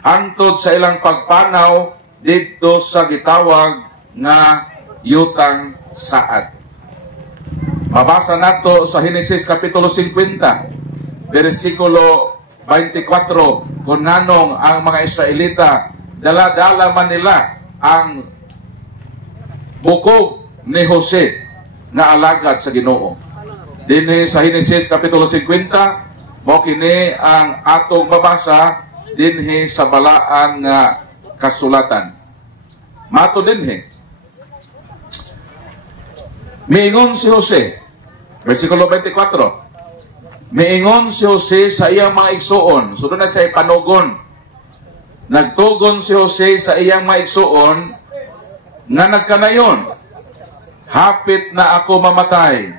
hangtod sa ilang pagpanaw didto sa gitawag nga Yutang Saad. Mabasa nato sa Henesis kapitulo 50, versikulo 24, kung nganong ang mga Israelita dala-dala man nila ang bukog ni Jose na alagad sa Ginoo. Dinhi sa Henesis kapitulo 50, mo kini ang atong babasa dinhi sa balaan nga kasulatan. Mato dinhi. Miingon si Jose, versikulo 24. Miingon si Jose sa iyang mga igsuon, sudon na sa ipanugon. Nagtugon si Jose sa iyang mga igsuon nga nagkanayon, hapit na ako mamatay,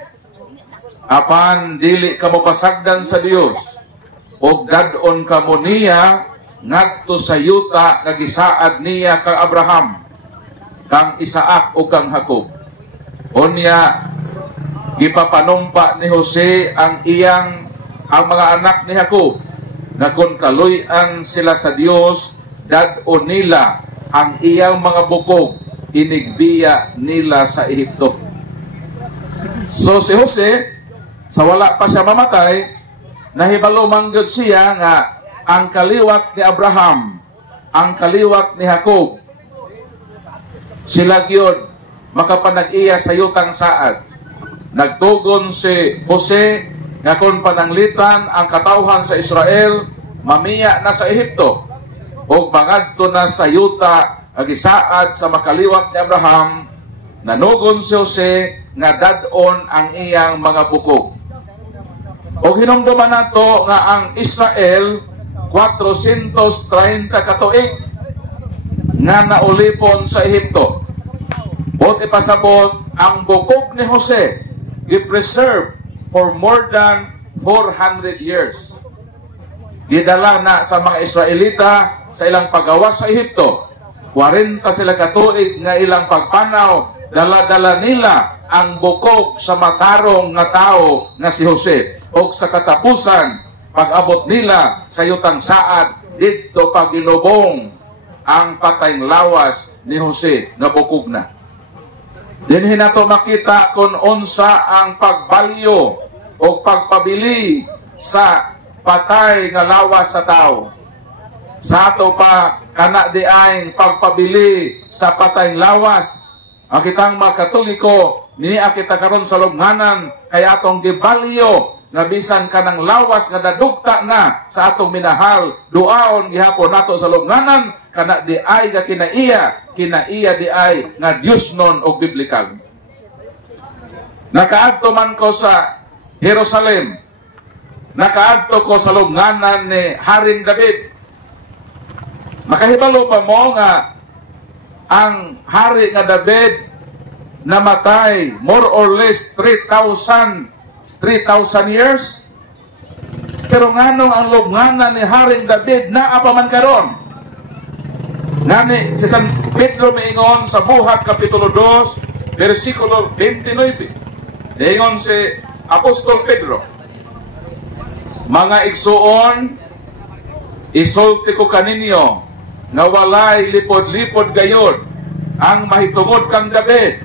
apan dili ka mo pasagdan sa Dios, og dadon ka mo niya ngadto sa yuta nga gisaad niya kang Abraham. kang Isaac o kang Jacob. Unya gipapanumpa ni Jose ang mga anak ni Jacob nga kung kaluy-an sila sa Dios, dad-o nila ang iyang mga bukog, inigbiya nila sa Ehipto. So si Jose, sa wala pa siya mamatay, nahibalo mangyod siya nga ang kaliwat ni Abraham, ang kaliwat ni Jacob, sila gyud makapanag-iya sa yutang saad. Nagtugon si Jose nga kung pananglitan ang katawhan sa Israel, mamiya na sa Ehipto o mangadto na sa yuta agisaad sa makaliwat ni Abraham. Nanugon si Jose nga dadon ang iyang mga bukog. O hinumduman nato nga ang Israel 430 katuig nga naulipon sa Ehipto. Bot ipasabot ang bukog ni Jose i-preserve for more than 400 years. Gidala na sa mga Israelita sa ilang paggawas sa Ehipto. 40 sila katuig nga ilang pagpanaw, dala-dala nila ang bukog sa matarong nga tao nga si Jose. O sa katapusan, pag-abot nila sa yutang saad, dito pagilubong ang patayng lawas ni Jose nga bukog na. Dinhi nato makita kung unsa ang pagbalyo o pagpabili sa patay nga lawas sa tao. Sa ato pa kana diay pagpabili sa patayng lawas. Ang kitang mga Katoliko, niya kita karon sa lubnganan kay atong gibalyo nga bisan kanang lawas nga dadugta na sa atong minahal, duaon gihapon nato sa lubnganan kana diay nga kinaiya diay nga Dios non og biblikal. Nakaadto man ko sa Jerusalem, nakaadto ko sa lubnganan ni Haring David. Makahibalo pa mo nga ang hari nga David namatay more or less 3,000 years. Pero nganong ang lubnganan ni Haring David naa pa man karon. Ngani si San Pedro miingon sa Buhat Kapitulo 2 versikulo 29. Ingon si Apostol Pedro, mga igsuon, isulti ko kaninyo nga walay lipod-lipod gayod ang mahitungod kang David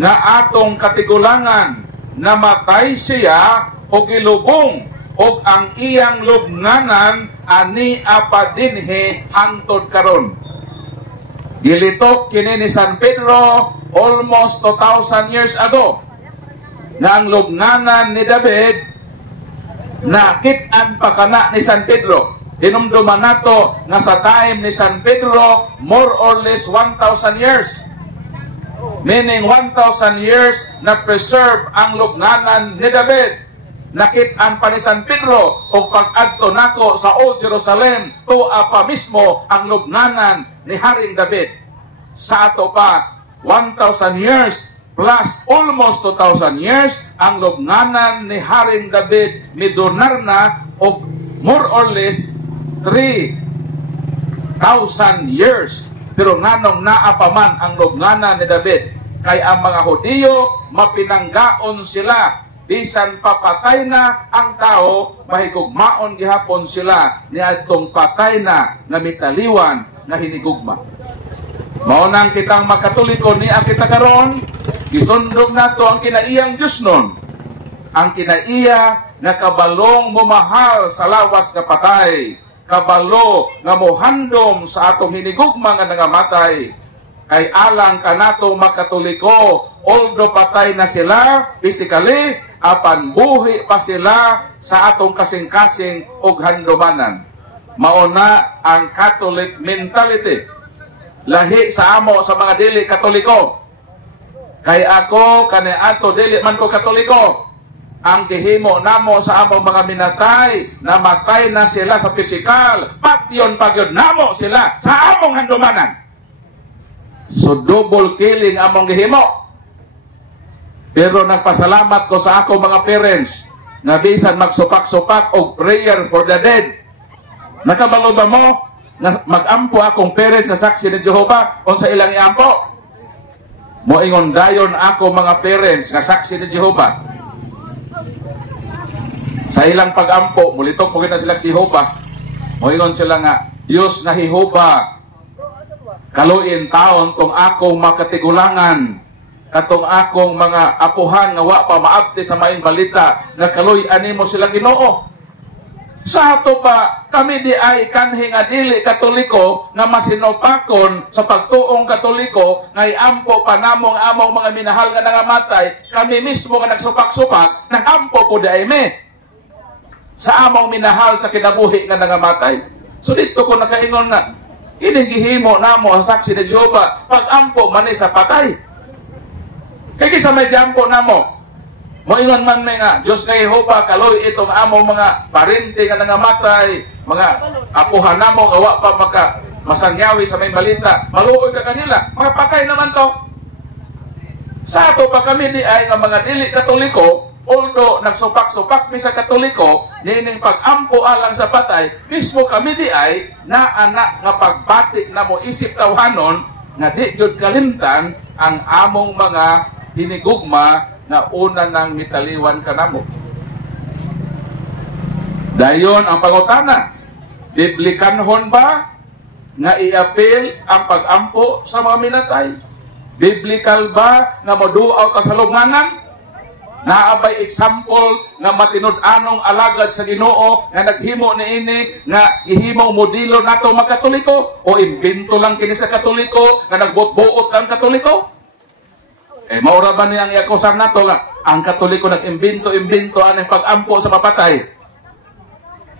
nga atong katigulangan namatay siya o gilubong o ang iyang lubnganan ani apa dinhi hangtod karon. Gilitok kini ni San Pedro almost 2,000 years ago nga ang lubnganan ni David nakit-an pa kana ni San Pedro. Hinumduman nato nga sa time ni San Pedro more or less 1,000 years. Meaning 1,000 years na preserve ang lubnganan ni David. Nakit-an pa ni San Pedro o pag-adto nako sa Old Jerusalem, tuwa pa mismo ang lubnganan ni Haring David. Sa ato pa 1,000 years plus almost 2,000 years ang lubnganan ni Haring David midunar na o more or less 3,000 years. Pero nganong naapaman ang lubnganan ni David kay ang mga Hudiyo mapinanggaon sila bisan papatay na ang tao mahigugmaon gihapon sila niadtong patay na nga mitaliwan nga hinigugma. Mao nang kitang makatoliko niya kita karon gisundog nato ang kinaiyang Dios nun. Ang kinaiya nga kabalong mumahal sa lawas nga patay, kabalo nga mohandom sa atong hinigugma nga nangamatay. Kay alang kanato makatoliko, although patay na sila physically, apan buhi pa sila sa atong kasing-kasing og handumanan. Mauna ang Catholic mentality. Lahi sa amo sa mga dili Katoliko. Kay ako kani ato dili man ko Katoliko. Ang gihimo namo sa among mga minatay, namatay na sila sa pisikal, patyon pagyod namo sila sa among handumanan. So double killing among gihimo. Pero nagpasalamat ko sa ako mga parents nga bisan magsupak-supak og prayer for the dead. Nakabalo ba mo na mag-ampo akong parents nga saksi ni Jehovah unsa ilang iampo? Moingon dayon ako mga parents nga saksi ni Jehovah. Sa ilang pag-ampo, mulitok mo na sila Jehovah. Moingon sila nga, Dios nga Jehovah, kaluin taon tong akong makatigulangan, katong akong mga apuhan nga wa pa maabti sa maing balita nga kaluy animo sila Ginoo. Sa ato pa kami di ay kanhi nga dili Katoliko nga masinopakon sa pagtuong Katoliko nga iampo pa namong among mga minahal nga nangamatay, kami mismo nga nagsupak-supak nagampo po di ay me sa among minahal sa kinabuhi nga nangamatay. So dito ko nakaingon na kining gihimo namo ang saksi ni Jehovah pag-ampo man sa patay. Kay kisa may giampo namo moingon man may nga, Diyos kay Jehovah, kaloy itong among mga parente nga nangamatay, mga apuhan namo, gawa pa masangyawi sa may balita, maluoy ka kanila, mga patay naman to. Sa ato pa kami di ay nga mga dili Katoliko, although nagsupak-supak mi sa Katoliko, nining pag-ampo alang sa patay, mismo kami di ay na anak nga pagbati na mo isip tawhanon, nga di gyud kalimtan ang among mga hinigugma na una nang mitaliwan ka namo. Dayon ang pangutana, biblikanhon ba nga i-apil ang pag-ampo sa mga minatay? Biblikal ba nga moduaw ka sa lubnganan? Naabay example nga matinud-anong alagad sa Ginoo nga naghimo niini nga gihimong modelo nato mga Katoliko o imbento lang kini sa Katoliko nga nagbuot-buot lang Katoliko? Maura ba niyang iakusan nato nga ang Katoliko nag-imbento-imbento anong pag-ampo sa mapatay?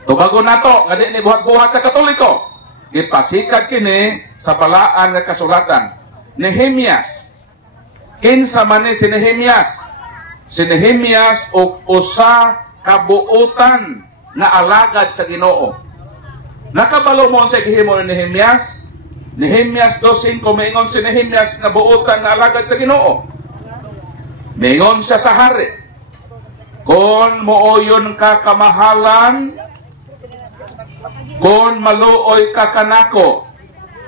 Tubago nato nga di ni buhat-buhat sa Katoliko. Gipasikat kini sa balaan nga kasulatan. Nehemias. Kinsa man ni si Nehemias? Si Nehemias og usa ka buotan nga alagad sa Ginoo. Nakabalo mo sa gihimo ni Nehemias? Nehemias 2:5 maingon si Nehemias nga buotan nga alagad sa Ginoo. Mingon siya sa hari, kon mooyon ka kamahalan, kon maluoy ka kanako,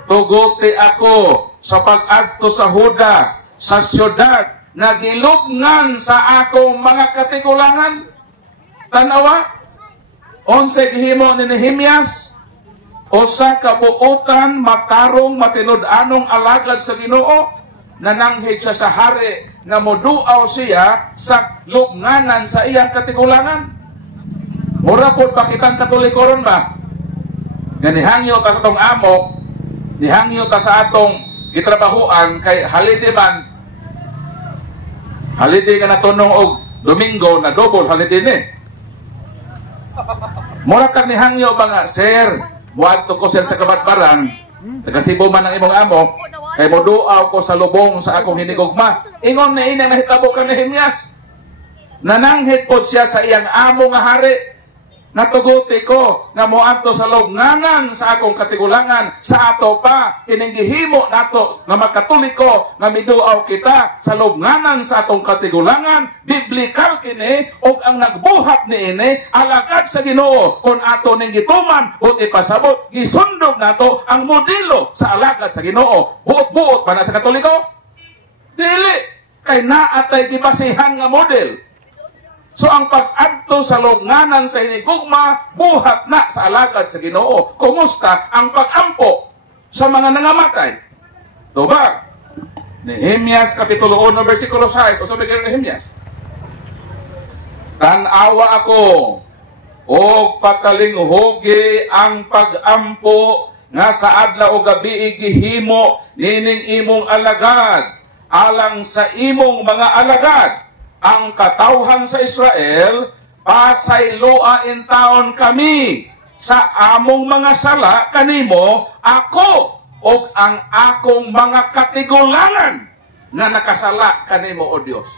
tuguti ako sa pag-adto sa Huda, sa syudad, nagilubngan sa akong mga katigulangan. Tanawa, 11 gihimo ni Nehemias, usa ka buotan, matarong, matinud-anong alagad sa Ginoo, nananghid siya sa hari nga moduaw siya sa lubnganan sa iyang katigulangan. Mura po pakitang Katoliko ron ba? Nga nihangyo ta sa atong amo, nihangyo ta sa atong gitrabahuan kay holiday man. Holiday ka na tunong og Domingo na double holiday ni. Mura kang nihangyo ba nga, sir, buhat ko sir sa Kabatbaran, taga Cebu man ang imong amo, kay moduaw ko sa lubong sa akong hinigugma. Ingon na ina nahitabo ka ni Nehemias. Nananghid pod siya sa iyang amo nga hari. Natuguti ko nga moadto sa lubnganan sa akong katigulangan. Sa ato pa kining gihimo nato nga makatoliko nga miduaw kita sa lubnganan sa atong katigulangan. Biblikal kini og ang nagbuhat niini alagad sa Ginoo. Kon ato ning gituman ug ipasabot gisundog nato ang modelo sa alagad sa Ginoo. Buot-buot pa na sa Katoliko? Dili kay naatay gibasihan nga model. So ang pag-adto sa lubnganan sa hinigugma, buhat na sa alagad sa Ginoo. Kumusta ang pag-ampo sa mga nangamatay? Diba? Nehemias Kapitulo 1, versikulo 6. O sabi kayo Nehemias, tanawa ako o patalinghogi ang pag-ampo nga sa adlaw o gabi gihimo nining imong alagad alang sa imong mga alagad. Ang katawhan sa Israel, pasayloa in taon kami sa among mga sala kanimo, ako o ang akong mga katigulangan na nakasala kanimo o Dios.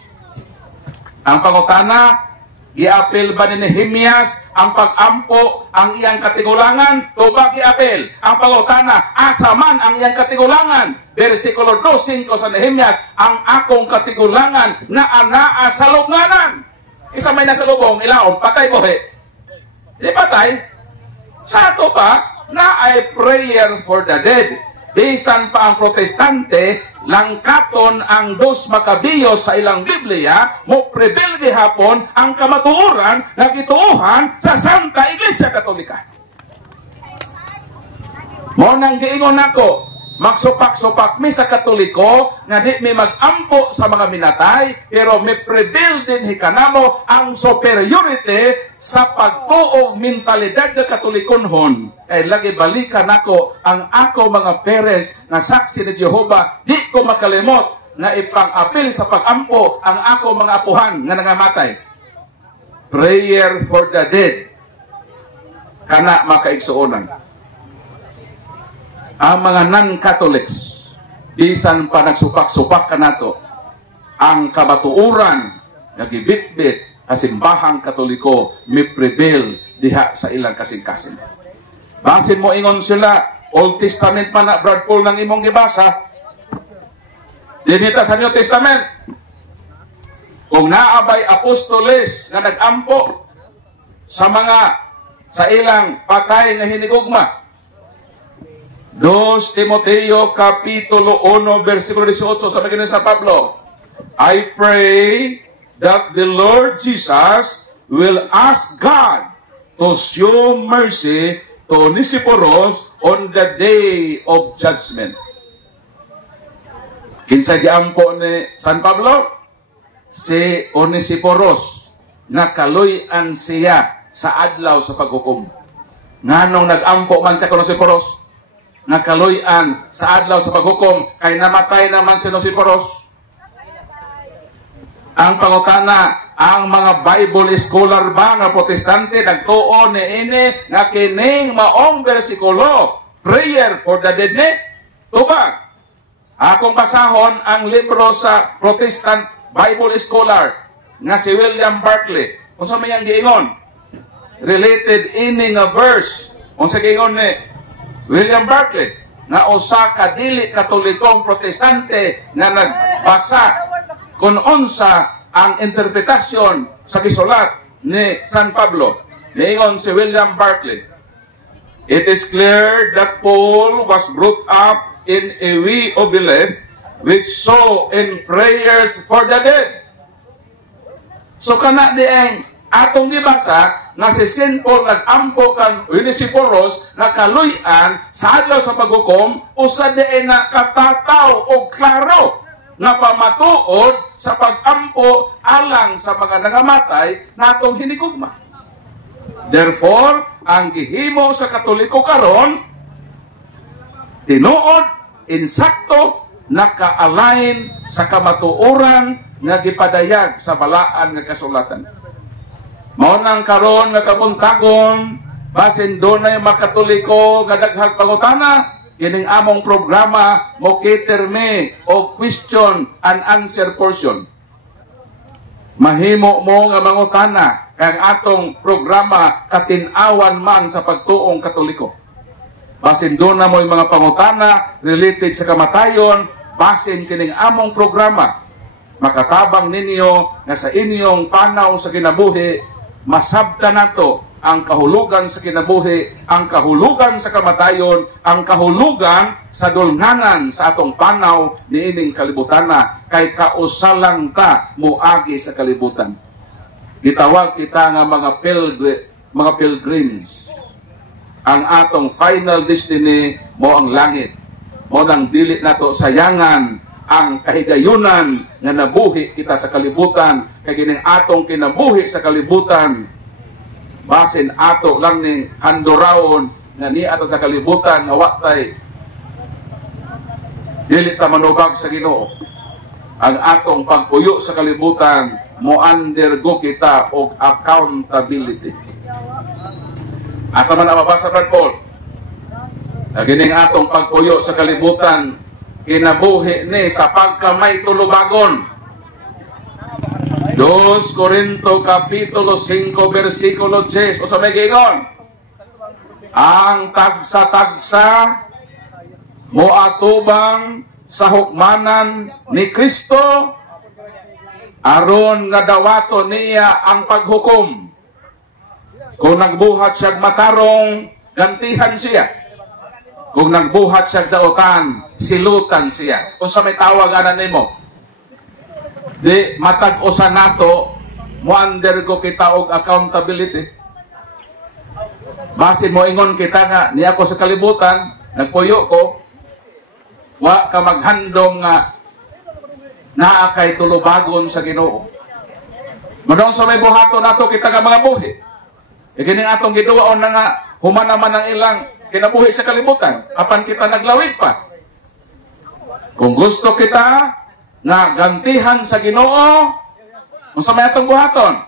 Ang pangutana, giapil ba ni Nehemias ang pag-ampo ang iyang katigulangan? Tubag giapil. Ang pangutana, asa man ang iyang katigulangan? Versikulo 2:5 sa Nehemias, ang akong katigulangan na anaa sa lubnganan. Isa may nasa lubong, ilaom, patay buhi. Di patay. Sa ato pa, na ay prayer for the dead. bisan pa ang protestante, langkaton ang 2 Makabiyos sa ilang Biblia, mo prebil gihapon ang kamatuoran nga gituohan sa Santa Iglesia Katolika. Mo nang giingon nako, magsupak-supak mi sa Katoliko nga di mi magampo sa mga minatay, pero mi prebil din hikanamo ang superiority sa pagtuog mentalidad ng Katolikonhon. Kay lagi balikan nako ang ako mga Perez na saksi ni Jehova, di ko makalimot na ipang-apil sa pagampo ang ako mga apuhan nga nangamatay. Prayer for the dead. Kana makaigsuonan. Ang mga non-Catholics, bisan pa nagsupak-supak ka nato, ang kabatuuran, nagibit-bit, asimbahang Katoliko, may prevail diha sa ilang kasing-kasing. Basin mo ingon sila, Old Testament man na, Brad Paul, ng imong gibasa, dinita sa New Testament, kung naabay apostoles nga nag-ampo sa ilang patay nga hinigugma, 2 Timoteo Kapitulo 1 versikulo 18, sabi ganun sa Pablo, I pray that the Lord Jesus will ask God to show mercy to Onesiporos on the day of judgment. Kinsa giampo ni San Pablo? Si Onesiporos, nakaloy-an siya sa adlaw sa paghukom. Nganong nag-ampo man siya kay Onesiporos? Nakaloy-an sa adlaw sa paghukom, kay namatay naman si Onesiporos. Ang pangutana, ang mga Bible scholar ba nga protestante nagtuo ni ini nga kining maong bersikulo, prayer for the dead ni tubag. Akong basahon ang libro sa Protestant Bible scholar nga si William Barclay. Unsa may ang giingon? Related ini nga verse. Unsa giingon ni William Barclay nga usa ka dili katolikong protestante nga nagbasa kung unsa ang interpretasyon sa gisulat ni San Pablo. Niingon si William Barclay, it is clear that Paul was brought up in a way of belief which saw in prayers for the dead. So kana dieng atong gibasa nga si St. Paul nag-ampo kang Onesiporos nakaluy-an sa adlaw sa paghukom usa diay na katataw o klaro nga pamatuod sa pag-ampo alang sa mga nangamatay natong hinigugma. Therefore, ang gihimo sa Katoliko karon tinuod insakto naka-align sa kamatuoran nga gipadayag sa balaan nga kasulatan. Mao nang karon nga kabuntagon basin dunay makatoliko nga daghang pangutana, kining among programa mo cater me o question and answer portion. Mahimo mo nga mangutana kang atong programa katin-awan man sa pagtuong Katoliko. Basin doon na mo yung mga pangutana related sa kamatayon, basin kining among programa. Makatabang ninyo na sa inyong panaw sa kinabuhi, masabta nato ang kahulugan sa kinabuhi, ang kahulugan sa kamatayon, ang kahulugan sa dulnganan sa atong panaw niining kalibutana, kay kausalang ta muagi sa kalibutan. Gitawag kita nga mga pilgrims. Ang atong final destiny mo ang langit. Mo nang dili nato sayangan ang kahigayunan nga nabuhi kita sa kalibutan, kay kining atong kinabuhi sa kalibutan basin ato lang ning handoraon nga ni ato sa kalibutan nga watay dili ta manubag sa Ginoo. Ang atong pagpuyo sa kalibutan mo undergo kita og accountability. Asa man ang mabasa Brad Paul? Kining atong pagpuyo sa kalibutan kinabuhi ni sa pagkamay tulubagon. 2 Corinto Kapitulo 5 versikulo 10. O sa may gingon, ang tagsa-tagsa moatubang sa hukmanan ni Kristo aron nga dawato niya ang paghukom. Kung nagbuhat siya matarong, gantihan siya. Kung nagbuhat siya daotan, silutan siya. Kung sa may tawag anan nimo, di matag-usa nato, mo-undergo kita og accountability. Basin mo ingon kita nga, niya ako sa kalibutan, nagpuyo ko, wa ka maghandom nga naa kay tulubagon sa Ginoo. Madong sa may buhato nato kita nga mga buhi. Ikining atong giduwaon na nga, human naman ang ilang kinabuhi sa kalibutan, apan kita naglawig pa. Kung gusto kita na gantihan sa Ginoo, unsa may atong buhaton?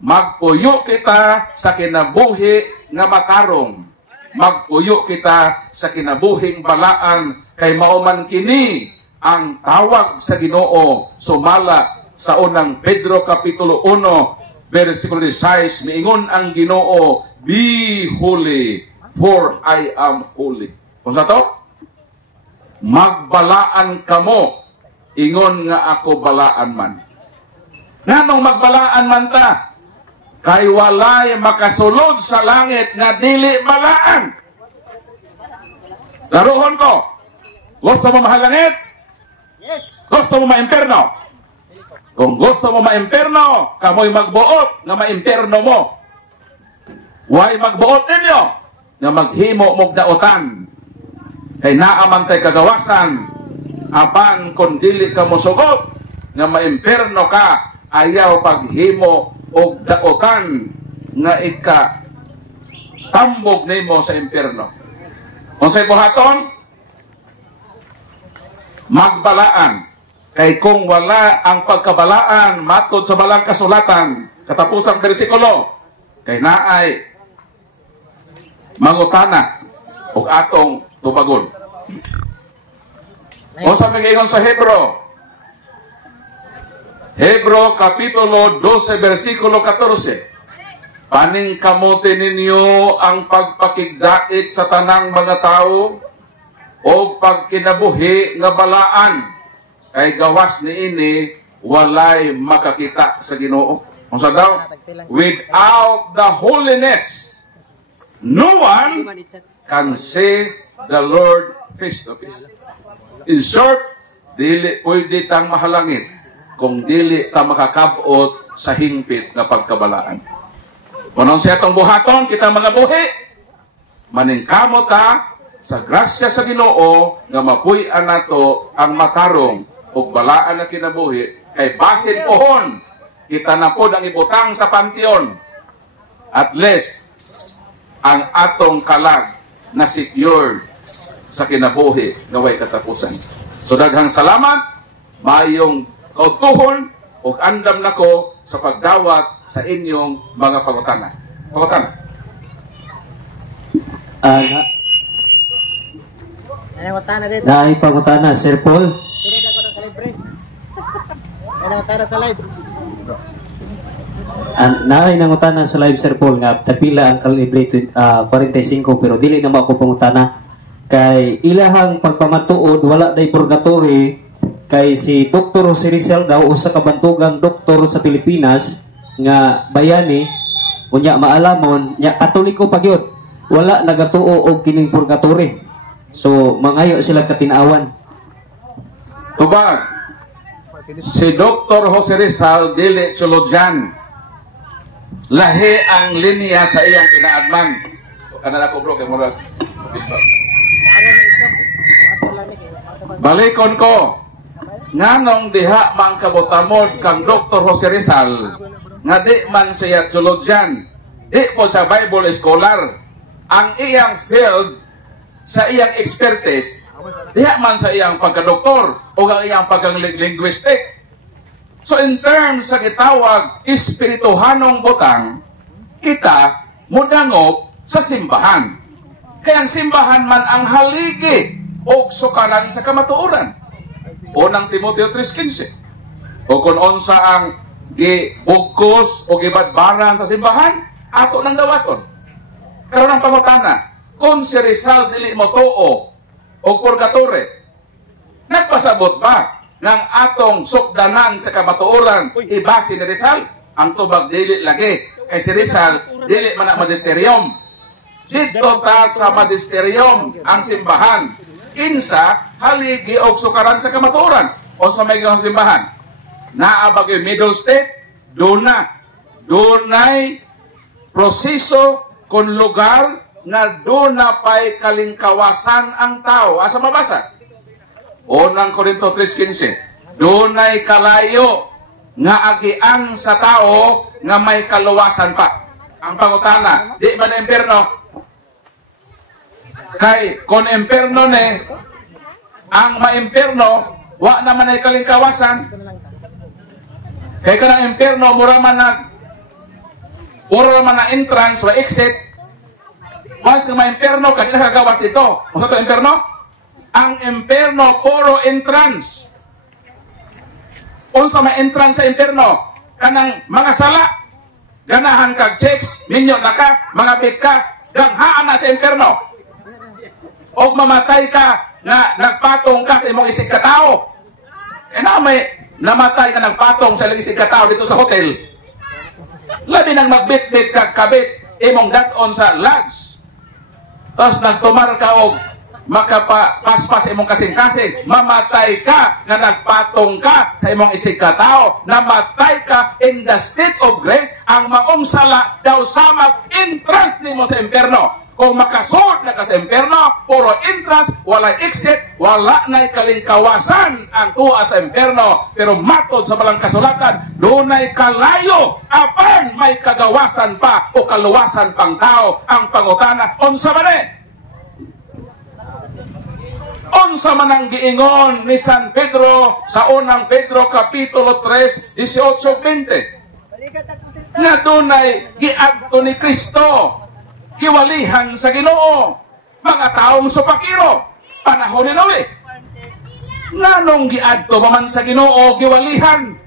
Magpuyo kita sa kinabuhi nga matarong. Magpuyo kita sa kinabuhing balaan kay mauman kini ang tawag sa Ginoo sumala sa unang Pedro kapitulo 1 versikulo 16 miingon ang Ginoo, be holy for I am holy. Kung sa to? Magbalaan kamo, ingon nga ako balaan man. Nganong magbalaan man ta? Kay walay makasulod sa langit nga dili balaan. Laruhon ko. Gusto mo mahal langit? Yes. Gusto mo maimperno? Kung gusto mo maimperno, kamoy magbuot nga maimperno mo. Way magbuot ninyo nga maghimo mog daotan. Kay naaman tay kagawasan, apan kung dili ka mosugot nga maimperno ka, ayaw paghimo og daotan nga ika tambog nimo sa impierno. Unsay buhaton? Magbalaan. Kay kung wala ang pagkabalaan matod sa balang kasulatan, katapusang bersikulo, kay naay mangutana og atong tubagon. Unsa may ingon sa Hebro kapitulo 12 versikulo 14. Paningkamuti ninyo ang pagpakigdait sa tanang mga tao o pagkinabuhi nga balaan kay gawas niini walay makakita sa Ginoo. Unsa daw? Without the holiness no one can see the Lord face to face. In short, dili pwede tang mahalangit kung dili ta makakabot sa hingpit nga pagkabalaan. Kunong sa itong buhaton, kita mga buhi, maningkamot ta sa grasya sa Ginoo nga mapuy-an nato ang matarong o balaan na kinabuhi, kay basin pohon, kita na po ang ibutang sa panteon. At least, ang atong kalag na secure sa kinabuhi na way katapusan. So daghang salamat, mayong kautuhon o andam nako sa pagdawat sa inyong mga pangutana. Pangutana. Naay pangutana, Sir Paul. Naay nangutana sa live, Sir Paul, nga tapila ang kalibre 45 pero dili na ako pangutana kay ilahang pagpamatuod wala day purgatory. Kay si Dr. Jose Rizal daw usa ka bantugang doktor sa Pilipinas nga bayani unya maalamon nya katoliko pagyud wala nagatuo og kining purgatory. So mangayo sila katinawan. Tubag. Si Dr. Jose Rizal dili theologian. Lahi ang linya sa iyang kinaadman. Kanala ko bro kay moral. Balikon ko. Nganong diha mang kabutamod kang Dr. Jose Rizal nga di man siya theologian, di po sa Bible scholar, ang iyang field sa iyang expertise diha man sa iyang pagkadoktor o ang iyang pagkanglinguistic. So in terms sa gitawag espirituhanong butang, kita mudangop sa simbahan. Kaya ang simbahan man ang haligi o sukalan sa kamatuoran. Unang Timoteo 3:15. O kung onsa ang gibugkos o gibadbaran sa simbahan, ato nang dawaton. Karon ang pangutana, kung si Rizal dili mo tuo o purgatory, nagpasabot ba ng atong sukdanan sa kamatuoran ibasi ni Rizal? Ang tubag dili lagi kay si Rizal dili man ang magisterium. dito ta sa magisterium ang simbahan. Kinsa haligi og sukaran sa kamatuoran. O sa may gawang simbahan. Naabag yung middle state, dunay proseso kung lugar nga duna pa'y kalingkawasan ang tao. Asa mabasa? Unang Korinto 3:15. Dunay kalayo nga agiang sa tao nga may kaluwasan pa. Ang pangutana, di ba na impyerno? Kay, kung impyerno ne, ang maimpyerno, wa naman ay kalingkawasan. Kay ka ng impyerno, mura man na entrance o exit. Once na ma-impyerno, kanina kagawas dito. Kung sa ito impyerno? Ang impyerno, puro entrance. Unsa ma-entrance sa impyerno? Kanang mga sala, ganahan kag checks, minyo na ka, mga bit ka, ganghaan na sa impyerno. O mamatay ka, na nagpatong ka sa imong isig katao. E na may namatay ka nagpatong sa ilang isig katao dito sa hotel. Labi nang magbit-bit kag kabit, imong dat-on sa lodge. Tapos nagtumar ka og makapaspas imong kasing-kasing, mamatay ka nga nagpatong ka sa imong isig katao, namatay ka in the state of grace, ang maong sala daw samag entrance nimo sa impyerno. Kung makasud na ka sa impyerno, puro entrance, wala exit, wala na'y kalingkawasan ang tuwa sa impyerno. Pero matod sa balang kasulatan, dunay kalayo, apan may kagawasan pa o kaluwasan pang tao. Ang pangutana, unsa man eh? Unsa man ang giingon ni San Pedro sa unang Pedro Kapitulo 3, 18-20. Na dunay giadto ni Kristo, giwalihan sa Ginoo, mga taong supakiro, panahon ni Noe. Nganong giadto pa man sa Ginoo giwalihan?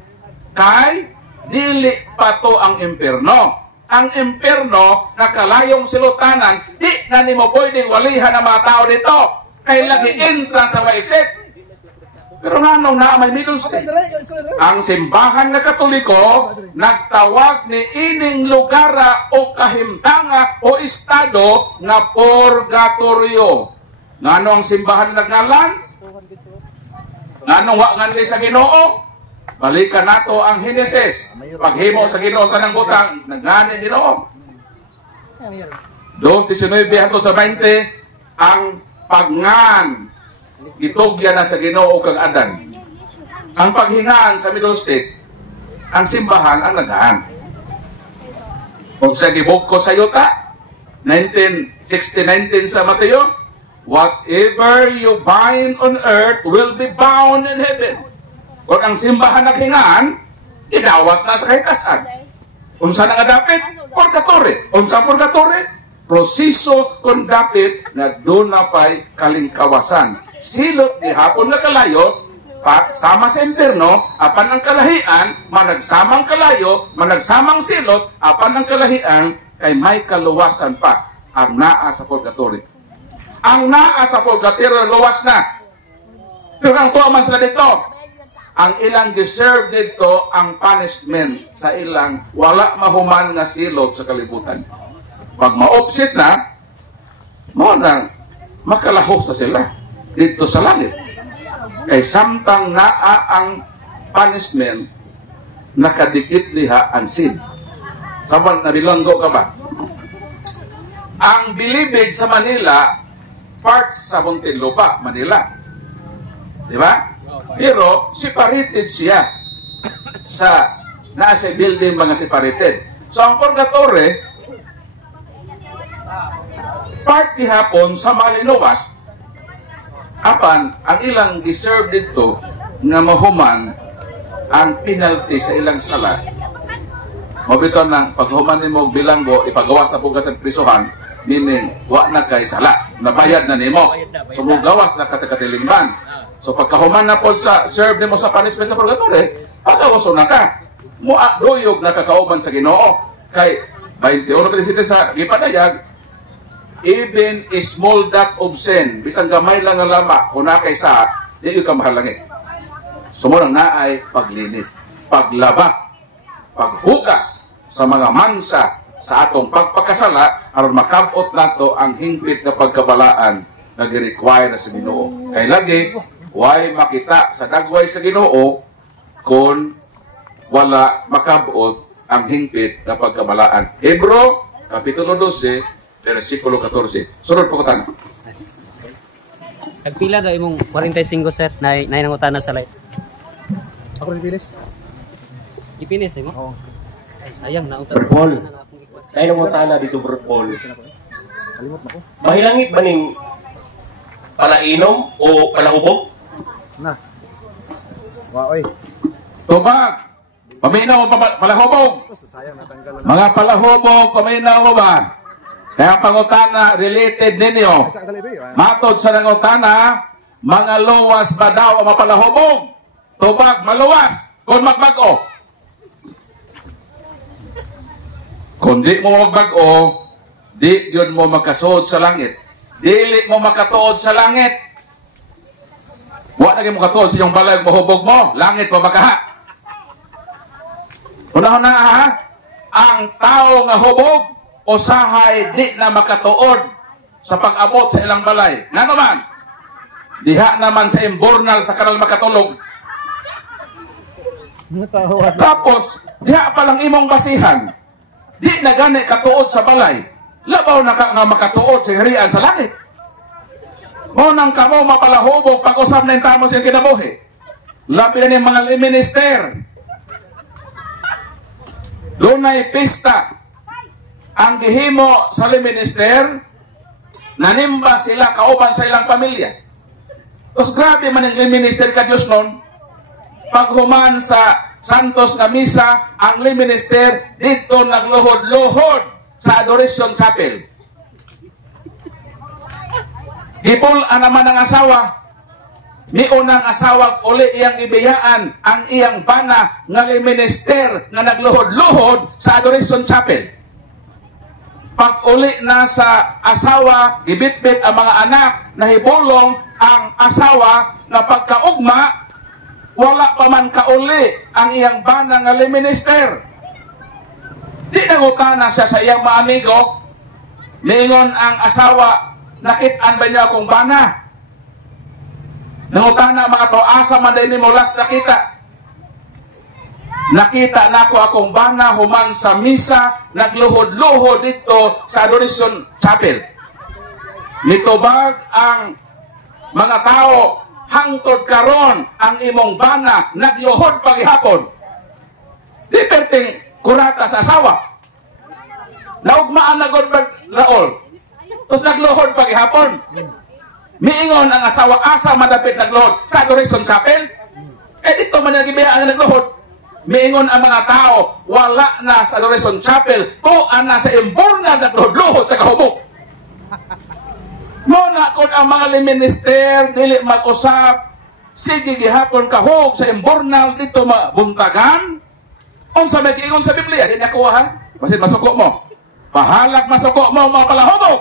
Kay dili pa to ang impyerno. Ang impyerno nakalayong silutanan, di na nimo pwedeng walihan ang mga tao dito. Kay lagi entrance sa exit. Pero nganong na may middle state? Ang simbahan na Katoliko nagtawag ni ining lugara o kahimtanga o estado na purgatorio. Ngano ang simbahan nagngalan? Nganong wa nganli sa Ginoo? Balikan nato ang Henesis. Paghimo sa Ginoo sa nang butang, nagngani Ginoo. 2:19 hangtod sa 20 ang pagngan gitugyan na sa Ginoo kag Adan. Ang paghingaan sa middle state, ang simbahan ang naghaan. Kung sa gibog ko sa yuta, 19:19 sa Mateo, whatever you bind on earth will be bound in heaven. Kung ang simbahan naghingaan, idawat na sa kahitasan. Unsa na nga dapit? Purgatory. Unsa purgatory? Proseso kung dapit na doon na pa'y kalingkawasan. Silot di hapon nga kalayo, sama sa impyerno, apan ang kalahian, managsamang kalayo, managsamang silot, apan ang kalahian, kay may kaluwasan pa ang naa sa purgatory. Ang naa sa purgatory, luwas na. Pero ang tuwa man sila dito, ang ilang deserve dito ang punishment sa ilang wala mahuman nga silot sa kalibutan. Pag ma-offset na, mo na makalahos sa sila dito sa langit. Kay samtang naa ang punishment, nakadikit liha ang sin. Saban na bilanggo ka ba? Ang Bilibid sa Manila, parts sa Muntinlupa, Manila. Di ba? Pero separated siya sa nasa building mga separated. So ang purgatory, part hapon sa Malinowas, apan ang ilang deserve dito nga mahuman ang penalty sa ilang sala. Mabito ng paghuman nimo bilanggo ipagawas na po ka sa prisuhan, meaning wa na kay sala, nabayad na nimo. So mugawas na ka sa katilingban. So pagkahuman na po sa serve nimo sa punishment sa purgatory, pagawaso na ka. Duyog na kakauban sa Ginoo. Kay 21 sa gipadayag, even a small dot of sin, bisang gamay lang nga lama, kung na kay sa, di ka mahalangit. Sumunang naay paglinis, paglaba, paghugas sa mga mansa sa atong pagpakasala aron makabot nato ang hingpit nga pagkabalaan nga gi-require na sa Ginoo. Kay lagi way makita sa dagway sa Ginoo kung wala makabot ang hingpit nga pagkabalaan. Hebro kapitulo 12 versikulo 14. Sunod po ko tanong. Nagpila daw imong 45 sir na nanangutana sa light. Ako rin pinis. Ipinis mo? Oo. Ay sayang na Brother Paul. Dahil namutana dito, Brother Paul. Kalimot na ko. Mahilangit ba ning palainom o palahubog? Na. Oy. Tubag! Paminaw mo palahubog! Sayang natanggal. Mga palahubog, paminaw mo ba? Kaya pangutana, related ninyo. Sa dali ba? Matod sa nangutana, mga luwas ba daw ang mapalahubog? Tubag, maluwas, kung magbago. Kung di mo magbago, di yun mo makasuod sa langit. Dili mo makatuod sa langit. Wa na mo katuod sa inyong balay mahubog mo. Langit pa baka. Unahon na ha, ang tao nga hubog, usahay di na makatuod sa pag-abot sa ilang balay. Nga naman, diha naman sa imbornal sa kanal makatulog. Tapos, diha palang imong basihan. Di na gani katuod sa balay. Labaw na ka nga makatuod sa harian sa langit. Unang kamo mapalahubog pag-usap na intamo sa kinabuhi. Labi na ni mga minister. Lunay pista. Ang gihimo sa minister, nanimba sila kauban sa ilang pamilya. Tapos grabe man ang minister ka Diyos nun, paghuman sa Santos nga misa, ang minister dito nagluhod-luhod sa Adoration Chapel. Gipulan naman ang asawa, ni unang asawa uli iyang ibiyaan ang iyang bana nga minister nga nagluhod-luhod sa Adoration Chapel. Pag uli na sa asawa, gibitbit ang mga anak, nahibulong ang asawa na pagkaugma, wala pa man kauli ang iyang bana nga minister. Di nangutana siya sa iyang mga amigo, niingon ang asawa, nakitaan ba niya akong bana? Nangutana mga to, asa man din mo last nakita? Nakita na ako akong bana human sa misa, nagluhod-luhod dito sa Adoration Chapel. Nitubag ang mga tao, hangtod karon ang imong bana nagluhod paghihapon. Di perting kurata sa asawa. Naugmaan na god Raul. Tapos nagluhod paghihapon. Miingon ang asawa asa madapit nagluhod sa Adoration Chapel. Dito man nagibiyaan ang nagluhod. Miingon ang mga tao wala na sa Adoration Chapel, tuan na sa imbornal nagluhod-luhod sa kahubog. Muna kung ang mga minister dili mag-usap, sige gihapon kahog sa imbornal dito mabuntagan. Unsa may giingon sa Biblia, di nakuha ha? Basin masuko mo. Pahalak masuko mo mga palahubog.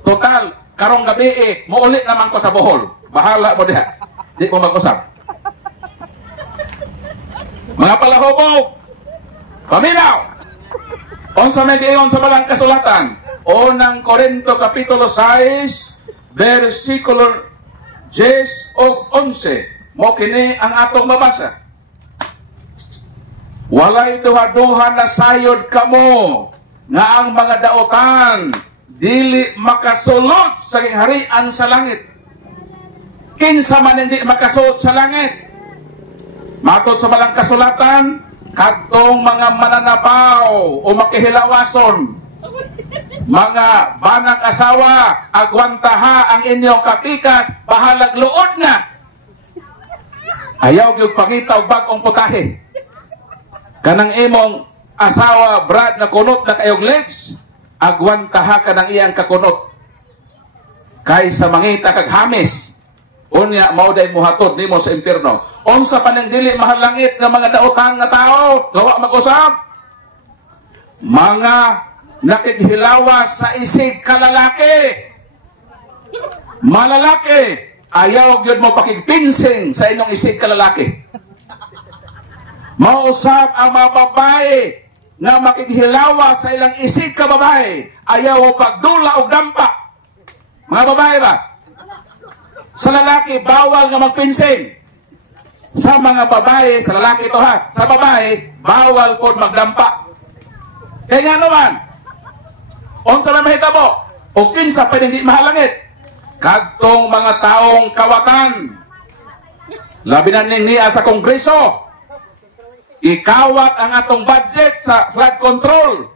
Total, karong gabi muuli naman ko sa Bohol. Bahala mo diha. Di mo mag-usap. Mga palahubog, paminaw. Unsa may giingon sa balang kasulatan? Unang Korinto kapitulo 6 versikulo 10 o 11. Mo kini ang atong mabasa. Walay duha-duha na sayod kamo nga ang mga daotan dili makasulod sa harian sa langit. Kinsa man hindi makasulod sa langit? Matod sa balang kasulatan, katong mga mananabaw o makihilawason, mga banang asawa, agwantaha ang inyong kapikas, bahalag luod na. Ayaw gyud pangitaw bagong putahe. Kanang imong asawa, brad na kunot na kayong legs, agwantaha ka ng iyang kakunot. Kaysa mangita kag hamis, unya mauday muhatod nimo sa impierno. Unsa pa nang dili mahalangit nga mga daotan nga tao, gawa mag-usap. Mga nakikhilawas sa isig kalalaki. Malalaki, ayaw gyud mo pakigpinsing sa inyong isig kalalaki. Mausap ang mga babae nga makikhilawa sa ilang isig ka babae, ayaw pagdula og dampa. Mga babae ba? Sa lalaki, bawal nga magpinsing. Sa mga babae, sa lalaki ito ha, sa babae, bawal po magdampa. Kaya nga naman, unsa may mahitabo, o kinsa pa hindi mahalangit, kadtong mga taong kawatan, labi na niya sa Kongreso, ikawat ang atong budget sa flood control.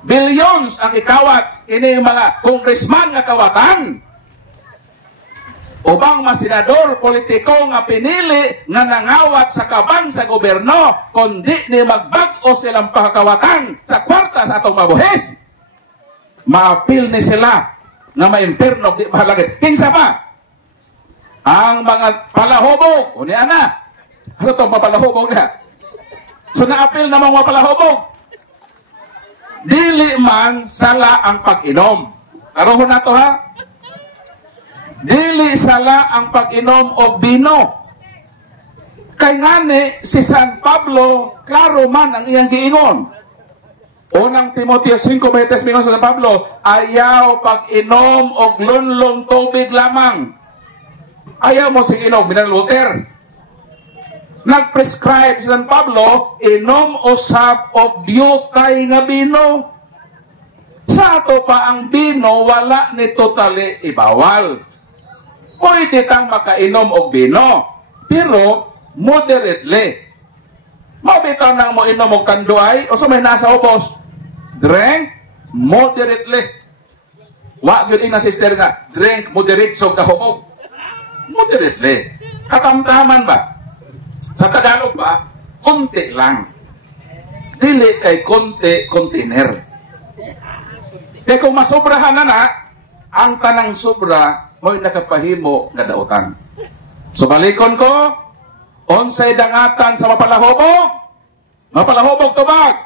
Billions ang ikawat, kini mga congressman nga kawatan. Ubang mga senador, politiko nga pinili nga nangawat sa kaban sa gobyerno, kundi ni magbag-o silang pakakawatan sa kwarta sa atong mabuhis. Maapil ni sila nga maimperno, di mahalagit. Kinsa pa? Ang mga palahubog, o niya na. Ano itong papalahubog na? So naapil na mga palahubog. Dili man sala ang pag-inom. Arohon na to ha? Dili sala ang pag-inom o bino. Kay ngani si San Pablo, klaro man ang iyang giingon. Unang Timoteo 5:20 mingon sa San Pablo, ayaw pag-inom og lunlong tubig lamang. Ayaw mo sing inom binan Luther. Nag-prescribe si San Pablo, inom usab og biyutay nga bino. Sa ato pa ang bino, wala ni totally ibawal. Pwede kang makainom og bino, pero moderately. Mabitaw nang mo inom og kanduay, o sa may nasa ubos, drink moderately. Wa gyud ina sister nga, drink moderate so kahubog. Moderately. Katamtaman ba? Sa Tagalog ba, konti lang. Dili kay konti, container. Kaya kung masobrahan na, ang tanang sobra, mo'y nakapahimo nga dautan. So balikon ko, unsay dangatan sa mapalahubog? Mapalahubog tubag.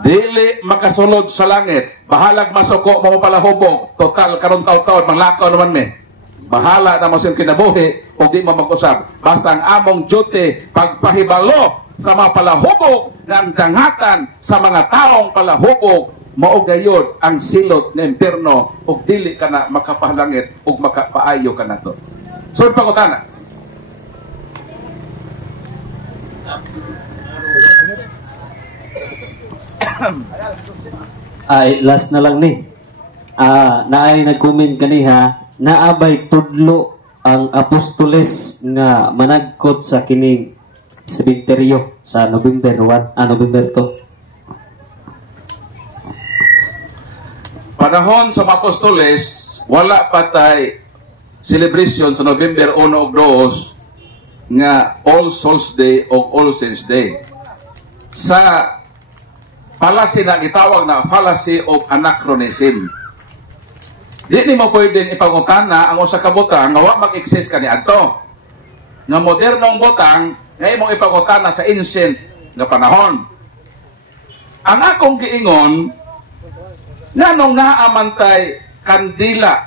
Dili makasulod sa langit. Bahalag masuko mo mapalahubog. Total, karon taon-taon, manglakaw naman me. Bahala na mo siyang kinabuhi o di mo mag-usap. Basta ang among duty, pagpahibalo sa mga palahubog ng dangatan sa mga taong palahubog, maugayod ang silot ng impierno o dili ka na makapahalangit o makapaayo ka na to. So, pagkutana. Ay, last na lang ni. Naay nag-comment kaniha, naabay tudlo ang apostoles nga managkot sa kining sementeryo sa November 1, November 2. Panahon sa mga apostoles, wala patay celebration sa November 1 o 2 nga All Souls Day o All Saints Day. Sa fallacy na gitawag na fallacy of anachronism. Di ni mo pwedeng ipangutana ang usa ka butang nga wa mag-exist kaniadto. Nga modernong butang nga imong ipangutana sa ancient nga panahon. Ang akong giingon nganong naamantay kandila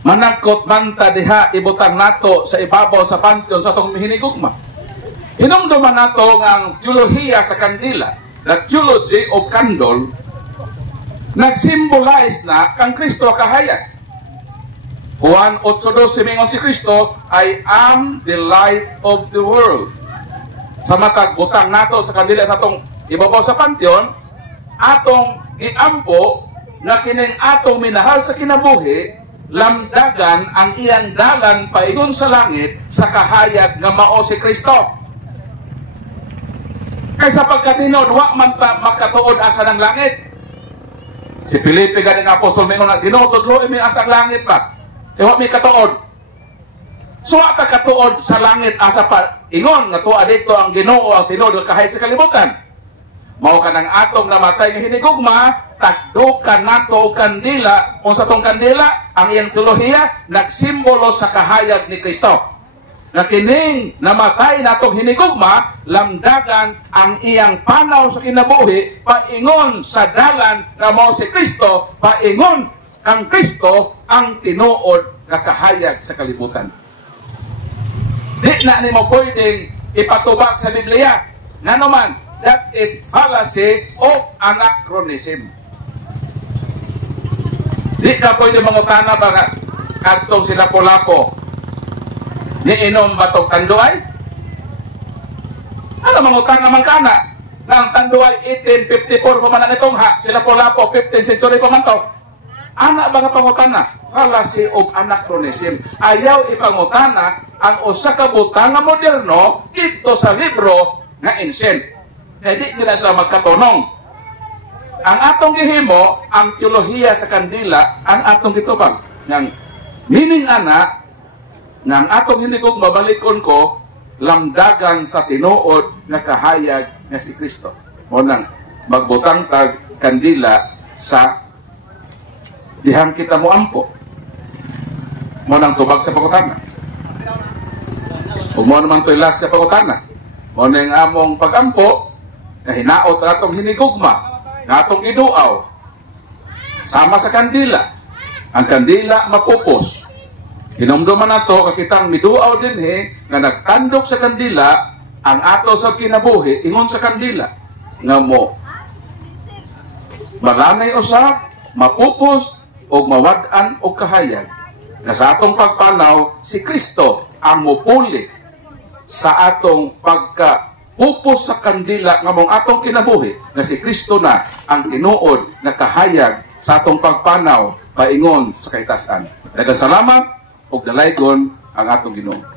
managkot manta diha ibutang nato sa ibabaw sa pantheon sa atong hinigugma. Hinumduman nato ang teolohiya sa kandila, the theology of candle, nag-symbolize na kang Kristo kahayag. Juan 8:12 mingon si Kristo, I am the light of the world. Sa matag butang nato sa kandila sa atong ibabaw sa pantheon, atong giampo na kining atong minahal sa kinabuhi, lamdagan ang iyang dalan paingon sa langit sa kahayag nga mao si Kristo. Kaysa pagkatinod, wa man ta makatuod asa ng langit. Si Felipe ganing apostol mingon nga Ginoo tudloy mi asa langit ba? Kay wa mi katuod. So wa ta katuod sa langit asa pa ingon nga tuwa dito ang Ginoo ang tinuod kahayag sa kalibutan. Mao kanang atong namatay nga hinigugma, takdukan nato og kandila, unsa tong kandila ang iyang teolohiya nagsimbolo sa kahayag ni Kristo. Nga kining namatay natong hinigugma, lamdagan ang iyang panaw sa kinabuhi, paingon sa dalan nga mao si Kristo, paingon kang Kristo ang tinuod kakahayag sa kalibutan. Di na nimo pwedeng ipatubag sa Biblia. Nga naman, that is fallacy of anachronism. Di ka pwede mangutana ba nga kadtong sila Lapu-Lapu ni inom batog tanduay? Ano mangutana man kana nang tanduay 1854 pa man itong ha, sila Lapu-Lapu 15th century pa man to. Ana ba nga pangutana? Fallacy of anachronism. Ayaw ipangutana ang usa ka butang nga moderno dito sa libro nga ancient. Kaya di nila sila magkatonong. Ang atong gihimo, ang teolohiya sa kandila, ang atong gitubang. Yang meaning ana, ng atong hinigog mabalikon ko, lamdagan sa tinuod nga kahayag nga si Kristo. O nang magbutang tag kandila sa dihang kita mo ampo. Mo nang tubag sa pangutana. Ug mo naman tuilas sa pangutana. Mo nang among pagampo, na hinaot atong hinigugma, nga atong iduaw sama sa kandila. Ang kandila mapupos. Hinumduman nato kakitang miduaw din nga nagtandok sa kandila ang ato sa kinabuhi ingon sa kandila nga mo malanay usab, mapupos o mawad-an o kahayag nga sa atong pagpanaw si Kristo ang mupuli sa atong pupos sa kandila nga mong atong kinabuhi nga si Kristo na ang tinuod nga kahayag sa atong pagpanaw paingon sa kahitasan. Daghang salamat ug dalaygon ang atong Ginoo.